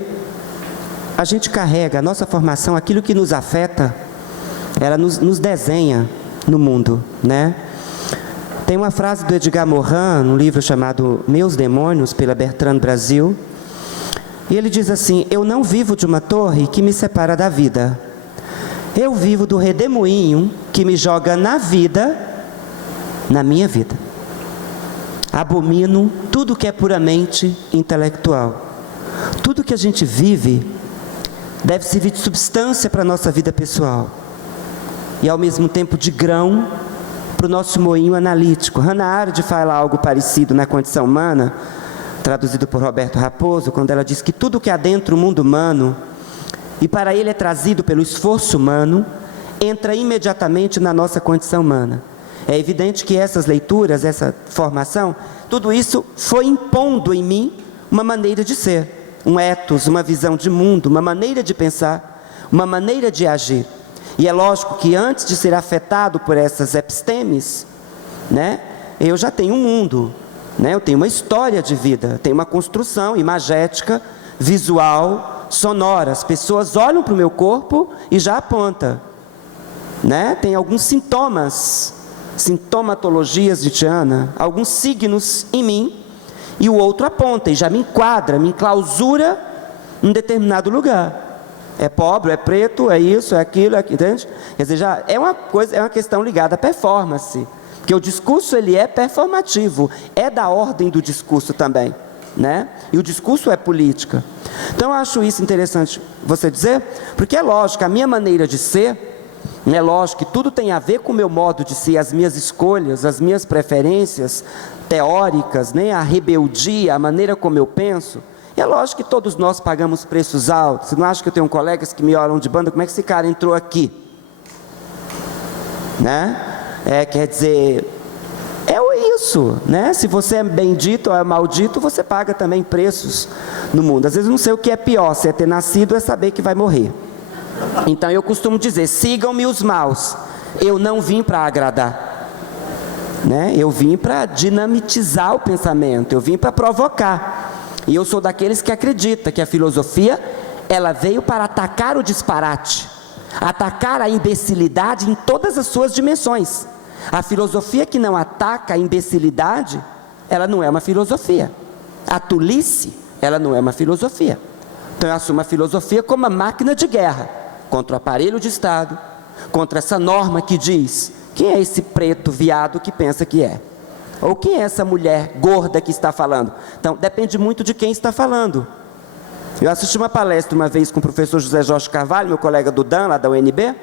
a gente carrega a nossa formação, aquilo que nos afeta, ela nos desenha no mundo, né? Tem uma frase do Edgar Morin, num livro chamado Meus Demônios, pela Bertrand Brasil, e ele diz assim: eu não vivo de uma torre que me separa da vida, eu vivo do redemoinho que me joga na vida, na minha vida. Abomino tudo que é puramente intelectual. Tudo que a gente vive deve servir de substância para a nossa vida pessoal e ao mesmo tempo de grão para o nosso moinho analítico. Hannah Arendt fala algo parecido na Condição Humana, traduzido por Roberto Raposo, quando ela diz que tudo que adentra o mundo humano e para ele é trazido pelo esforço humano, entra imediatamente na nossa condição humana. É evidente que essas leituras, essa formação, tudo isso foi impondo em mim uma maneira de ser, um ethos, uma visão de mundo, uma maneira de pensar, uma maneira de agir. E é lógico que antes de ser afetado por essas epistemes, né, eu já tenho um mundo, né, eu tenho uma história de vida, tenho uma construção imagética, visual, sonora. As pessoas olham para o meu corpo e já apontam, né? Tem alguns sintomatologias nietzschianas, alguns signos em mim, e o outro aponta e já me enquadra, me enclausura em determinado lugar. É pobre, é preto, é isso, é aquilo, entende? Quer dizer, já é uma questão ligada à performance, porque o discurso ele é performativo, é da ordem do discurso também, né? E o discurso é política. Então eu acho isso interessante você dizer, porque é lógico, a minha maneira de ser, é lógico que tudo tem a ver com o meu modo de ser, as minhas escolhas, as minhas preferências teóricas, né? A rebeldia, a maneira como eu penso. E é lógico que todos nós pagamos preços altos. Você não acha que eu tenho colegas que me olham de banda, como é que esse cara entrou aqui? Né? Quer dizer, é isso, né? Se você é bendito ou é maldito, você paga também preços no mundo. Às vezes eu não sei o que é pior, se é ter nascido ou é saber que vai morrer. Então eu costumo dizer, sigam-me os maus, eu não vim para agradar, né? Eu vim para dinamitizar o pensamento, eu vim para provocar. E eu sou daqueles que acreditam que a filosofia, ela veio para atacar o disparate, atacar a imbecilidade em todas as suas dimensões, A filosofia que não ataca a imbecilidade, ela não é uma filosofia. A tolice, ela não é uma filosofia. Então eu assumo a filosofia como uma máquina de guerra contra o aparelho de Estado, contra essa norma que diz: quem é esse preto viado que pensa que é? Ou quem é essa mulher gorda que está falando? Então, depende muito de quem está falando. Eu assisti uma palestra uma vez com o professor José Jorge Carvalho, meu colega do DAN, lá da UNB,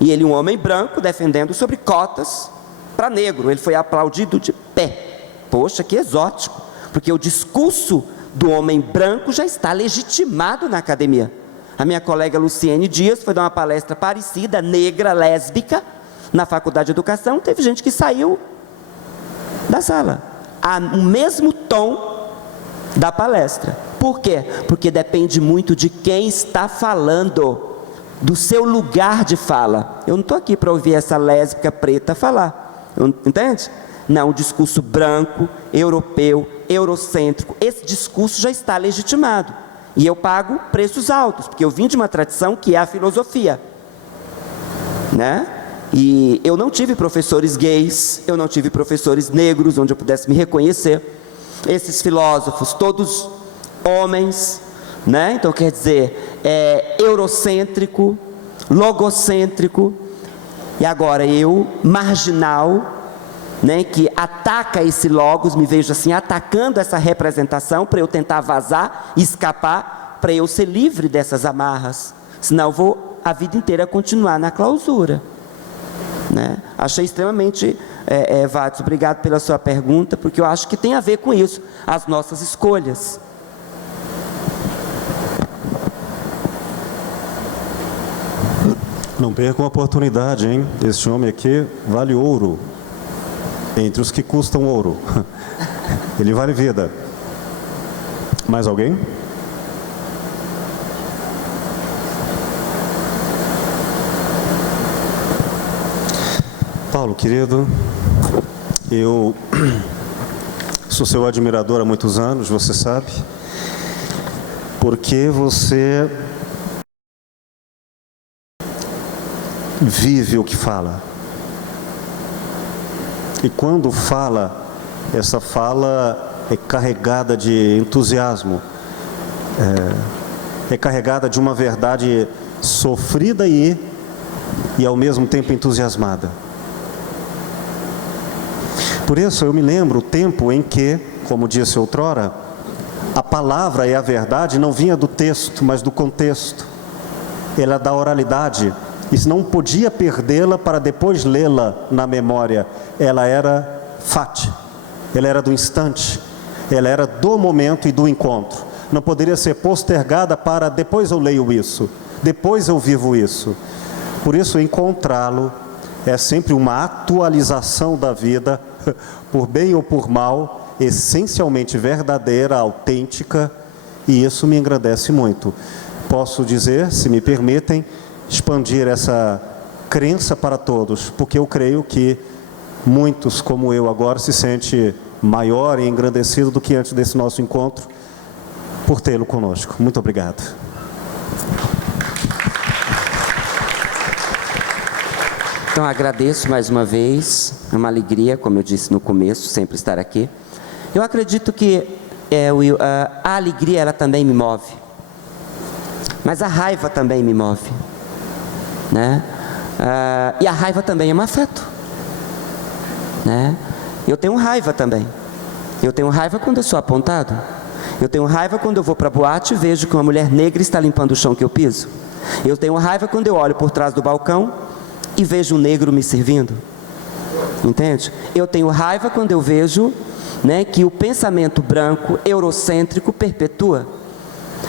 e ele, um homem branco, defendendo sobre cotas para negro. Ele foi aplaudido de pé. Poxa, que exótico, porque o discurso do homem branco já está legitimado na academia. A minha colega Luciene Dias foi dar uma palestra parecida, negra, lésbica, na Faculdade de Educação. Teve gente que saiu da sala, o mesmo tom da palestra. Por quê? Porque depende muito de quem está falando, do seu lugar de fala. Eu não estou aqui para ouvir essa lésbica preta falar, entende? Não, o discurso branco, europeu, eurocêntrico, esse discurso já está legitimado. E eu pago preços altos, porque eu vim de uma tradição que é a filosofia, né? E eu não tive professores gays, eu não tive professores negros, onde eu pudesse me reconhecer. Esses filósofos, todos homens, né? Então, quer dizer, eurocêntrico, logocêntrico, e agora eu, marginal, né, que ataca esse logos, me vejo assim, atacando essa representação, para eu tentar vazar, escapar, para eu ser livre dessas amarras, senão eu vou a vida inteira continuar na clausura, né? Achei extremamente, Watson, obrigado pela sua pergunta, porque eu acho que tem a ver com isso, as nossas escolhas. Não percam a oportunidade, hein? Este homem aqui vale ouro, entre os que custam ouro. Ele vale vida. Mais alguém? Paulo, querido, eu sou seu admirador há muitos anos, você sabe, porque você vive o que fala. E quando fala, essa fala é carregada de entusiasmo, é carregada de uma verdade sofrida e ao mesmo tempo entusiasmada. Por isso eu me lembro o tempo em que, como disse outrora, a palavra e a verdade não vinha do texto, mas do contexto. Ela é da oralidade, e não podia perdê-la para depois lê-la na memória. Ela era fati, ela era do instante, ela era do momento e do encontro. Não poderia ser postergada para depois eu leio isso, depois eu vivo isso. Por isso, encontrá-lo é sempre uma atualização da vida, por bem ou por mal, essencialmente verdadeira, autêntica, e isso me engrandece muito. Posso dizer, se me permitem, expandir essa crença para todos, porque eu creio que muitos, como eu agora, se sentem maior e engrandecido do que antes desse nosso encontro, por tê-lo conosco. Muito obrigado. Então, agradeço mais uma vez, é uma alegria, como eu disse no começo, sempre estar aqui. Eu acredito que a alegria, ela também me move, mas a raiva também me move, né? E a raiva também é um afeto, né? Eu tenho raiva também. Eu tenho raiva quando eu sou apontado. Eu tenho raiva quando eu vou para a boate e vejo que uma mulher negra está limpando o chão que eu piso. Eu tenho raiva quando eu olho por trás do balcão e vejo um negro me servindo. Entende? Eu tenho raiva quando eu vejo, né, que o pensamento branco, eurocêntrico, perpetua.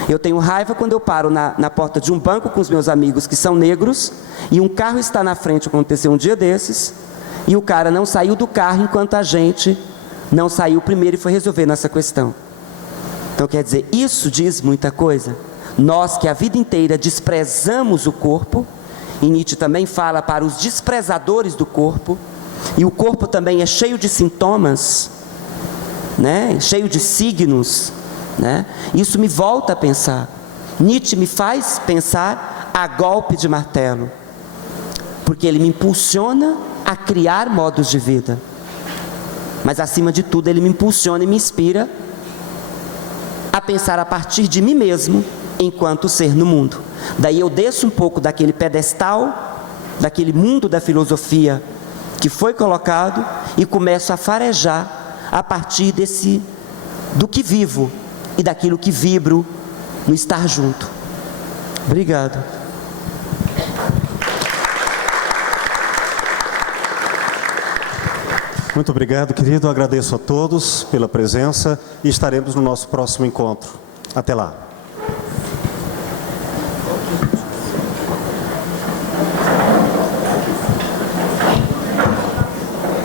Eu tenho raiva quando eu paro na porta de um banco com os meus amigos que são negros e um carro está na frente, aconteceu um dia desses, e o cara não saiu do carro enquanto a gente não saiu primeiro e foi resolver nossa questão. Então, quer dizer, isso diz muita coisa. Nós que a vida inteira desprezamos o corpo, e Nietzsche também fala para os desprezadores do corpo, e o corpo também é cheio de sintomas, né? Cheio de signos, né? Isso me volta a pensar. Nietzsche me faz pensar a golpe de martelo, porque ele me impulsiona a criar modos de vida. Mas, acima de tudo, ele me impulsiona e me inspira a pensar a partir de mim mesmo, enquanto ser no mundo. Daí eu desço um pouco daquele pedestal, daquele mundo da filosofia que foi colocado, e começo a farejar a partir do que vivo e daquilo que vibro no estar junto. Obrigado. Muito obrigado, querido. Agradeço a todos pela presença e estaremos no nosso próximo encontro. Até lá.